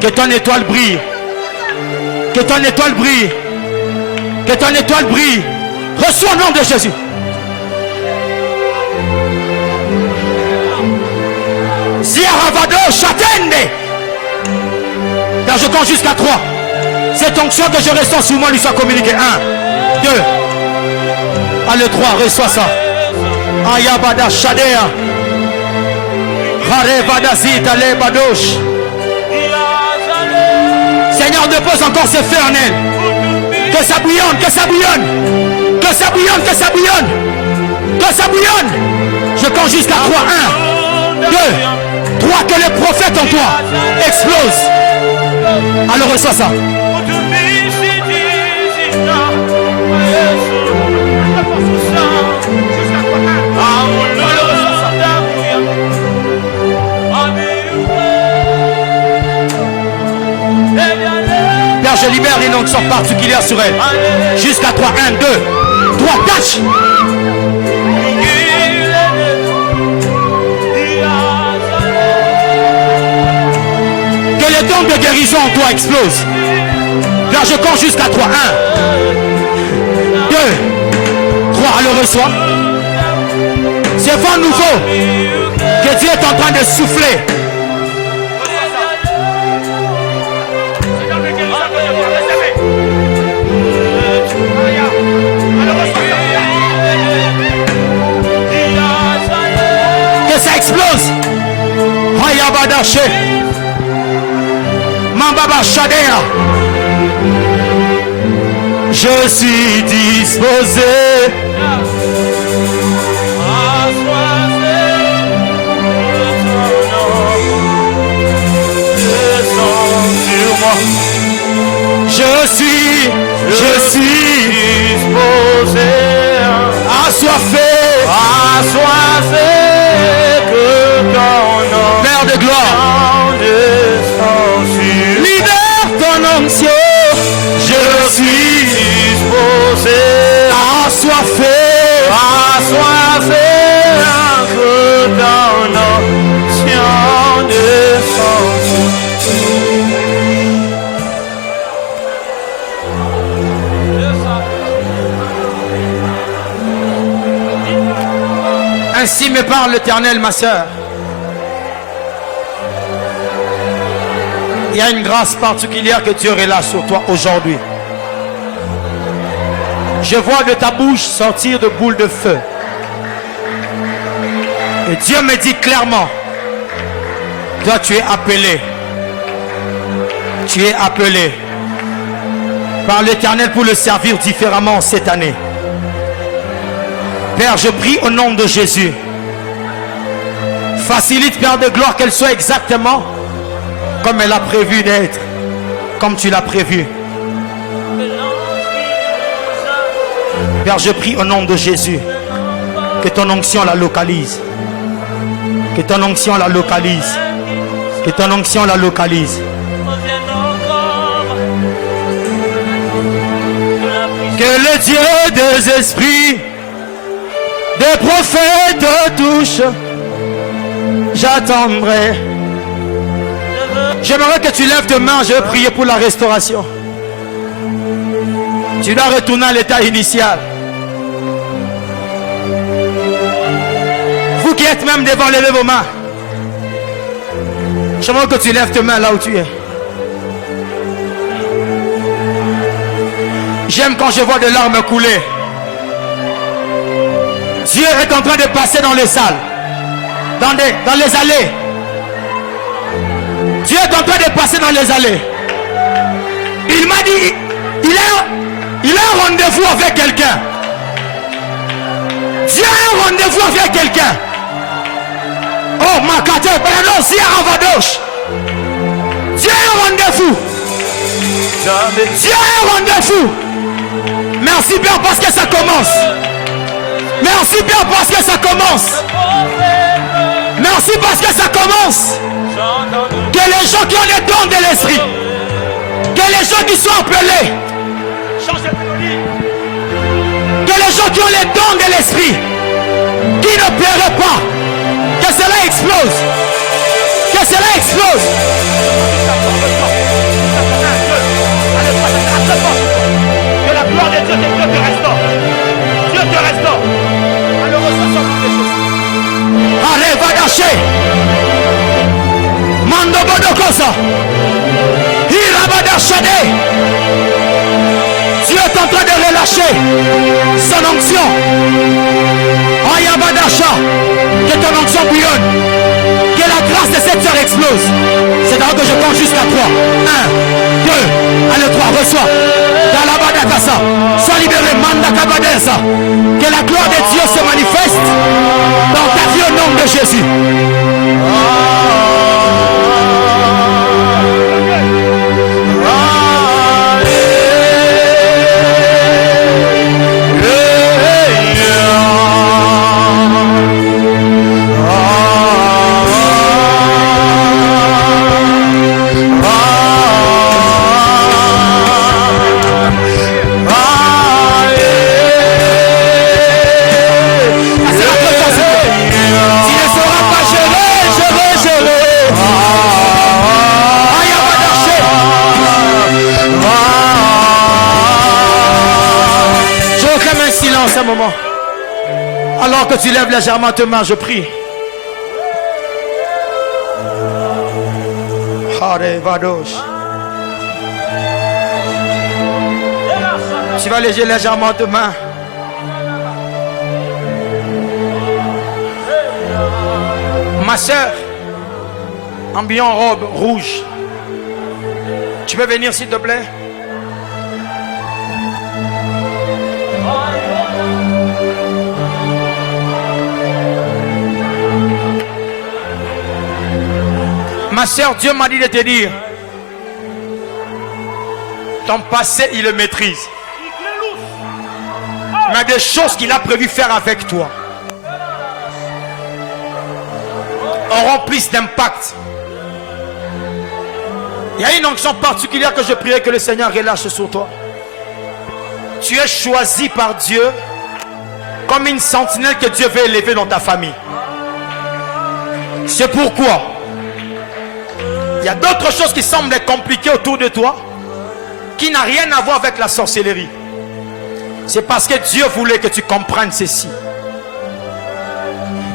Que ton étoile brille. Que ton étoile brille. Que ton étoile brille. Reçois le nom de Jésus. Ziaravado Chatende. Car je compte jusqu'à 3. Cette onction que je ressens sous moi lui soit communiquée. 1, 2. Allez, 3, reçois ça. Ayabada Shadea. Harevadazita Lebadosh. Seigneur, dépose encore ces feux en elle. Que Que ça bouillonne, que ça bouillonne. Que ça bouillonne, que ça bouillonne. Que ça bouillonne. Je compte jusqu'à 3. 1, 2, 3. Que le prophète en toi explose. Alors reçois ça. Père, je libère les noms qui sont particulières sur elle. Jusqu'à 3. 1, 2, 3, catch. Que les dons de guérison en toi explosent. Père, je compte jusqu'à 3. 1, 2, 3. Alors reçois. C'est vent nouveau que Dieu est en train de souffler. Que ça explose. Hayabadaché. Mambaba Shadea. Je suis disposé. Je suis disposé, assoiffé, que ton nom, Père de gloire, libère ton onction. Je suis disposé, assoiffé, que ton onction descend. Ainsi me parle l'Éternel, ma sœur. Il y a une grâce particulière que Dieu relâche sur toi aujourd'hui. Je vois de ta bouche sortir de boules de feu. Et Dieu me dit clairement, toi tu es appelé. Tu es appelé par l'Éternel pour le servir différemment cette année. Père, je prie au nom de Jésus. Facilite, Père de gloire, qu'elle soit exactement comme elle a prévu d'être. Comme tu l'as prévu. Père, je prie au nom de Jésus que ton onction la localise. Que ton onction la localise. Que ton onction la localise. Que le Dieu des esprits, des prophètes touche, j'attendrai. J'aimerais que tu lèves tes mains, je vais prier pour la restauration. Tu dois retourner à l'état initial. Vous qui êtes même devant, levez vos mains. J'aimerais que tu lèves tes mains là où tu es. J'aime quand je vois de larmes couler. Dieu est en train de passer dans les salles, dans les allées. Dieu est en train de passer dans les allées. Il m'a dit, il a un rendez-vous avec quelqu'un. Dieu a un rendez-vous avec quelqu'un. Oh, ma carte, pardon, si Aravadosh. Dieu a un rendez-vous. Dieu a un rendez-vous. Merci Père parce que ça commence. Merci Père parce que ça commence. Merci parce que ça commence. Que les gens qui ont les dons de l'esprit, que les gens qui sont appelés, que les gens qui ont les dons de l'esprit, qui ne pleurent pas, que cela explose. Que cela explose. Que la gloire de Dieu te restaure. Dieu te restaure. Alors reçois son nom des choses. Allez, va gâcher. Mando Bodokosa. Irabadashade. Dieu est en train de relâcher son onction. Ayabadasha. Que ton onction bouillonne. Que la grâce de cette heure explose. C'est d'abord que je compte jusqu'à 3. 1, 2, allez 3, reçois. Dans la badaka Kabadasa. Sois libéré. Manda Kabadasa. Que la gloire de Dieu se manifeste dans ta vie au nom de Jésus. Un moment. Alors que tu lèves légèrement tes mains, je prie. Tu vas léger légèrement tes mains. Ma soeur, en robe rouge, tu peux venir s'il te plaît? Ma soeur, Dieu m'a dit de te dire, ton passé, il le maîtrise. Mais des choses qu'il a prévu faire avec toi auront plus d'impact. Il y a une onction particulière que je prie que le Seigneur relâche sur toi. Tu es choisi par Dieu comme une sentinelle que Dieu veut élever dans ta famille. C'est pourquoi il y a d'autres choses qui semblent compliquées autour de toi, qui n'ont rien à voir avec la sorcellerie. C'est parce que Dieu voulait que tu comprennes ceci.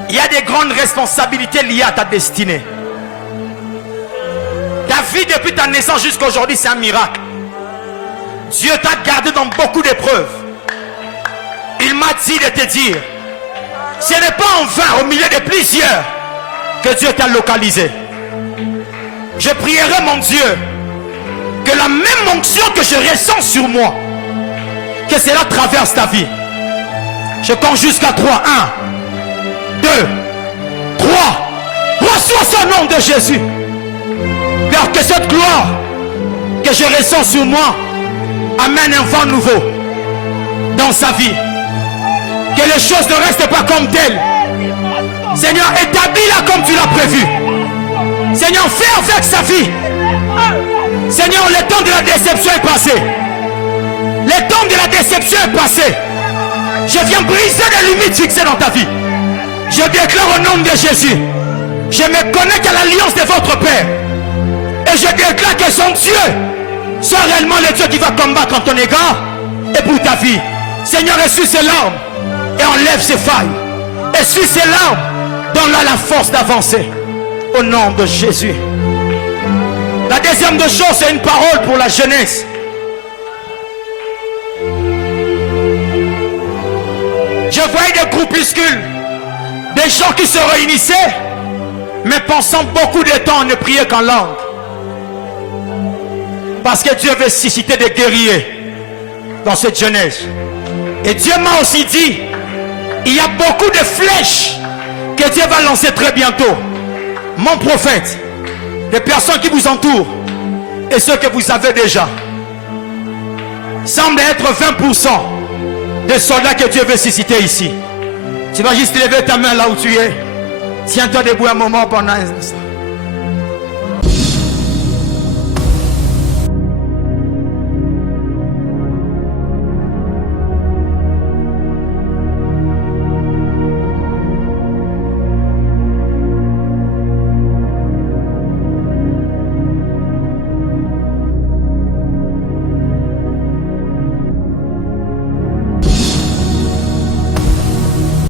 Il y a des grandes responsabilités liées à ta destinée. Ta vie depuis ta naissance jusqu'à aujourd'hui, c'est un miracle. Dieu t'a gardé dans beaucoup d'épreuves. Il m'a dit de te dire, ce n'est pas en vain au milieu de plusieurs que Dieu t'a localisé. Je prierai mon Dieu que la même onction que je ressens sur moi, que cela traverse ta vie. Je compte jusqu'à 3. 1, 2, 3. Reçois ce nom de Jésus. Car que cette gloire que je ressens sur moi amène un vent nouveau dans sa vie. Que les choses ne restent pas comme telles. Seigneur, établis-la comme tu l'as prévu. Seigneur, fais avec sa vie. Seigneur, le temps de la déception est passé. Le temps de la déception est passé. Je viens briser les limites fixées dans ta vie. Je déclare au nom de Jésus. Je me connecte à l'alliance de votre Père. Et je déclare que son Dieu soit réellement le Dieu qui va combattre en ton égard et pour ta vie. Seigneur, essuie ses larmes et enlève ses failles. Essuie ses larmes, donne-la la force d'avancer. Au nom de Jésus. La deuxième des choses, c'est une parole pour la jeunesse. Je voyais des groupuscules, des gens qui se réunissaient, mais pensant beaucoup de temps à ne prier qu'en langue. Parce que Dieu veut susciter des guerriers dans cette jeunesse. Et Dieu m'a aussi dit, il y a beaucoup de flèches que Dieu va lancer très bientôt. Mon prophète, les personnes qui vous entourent et ceux que vous avez déjà, semble être 20% des soldats que Dieu veut susciter ici. Tu vas juste lever ta main là où tu es. Tiens-toi debout un moment pendant un instant.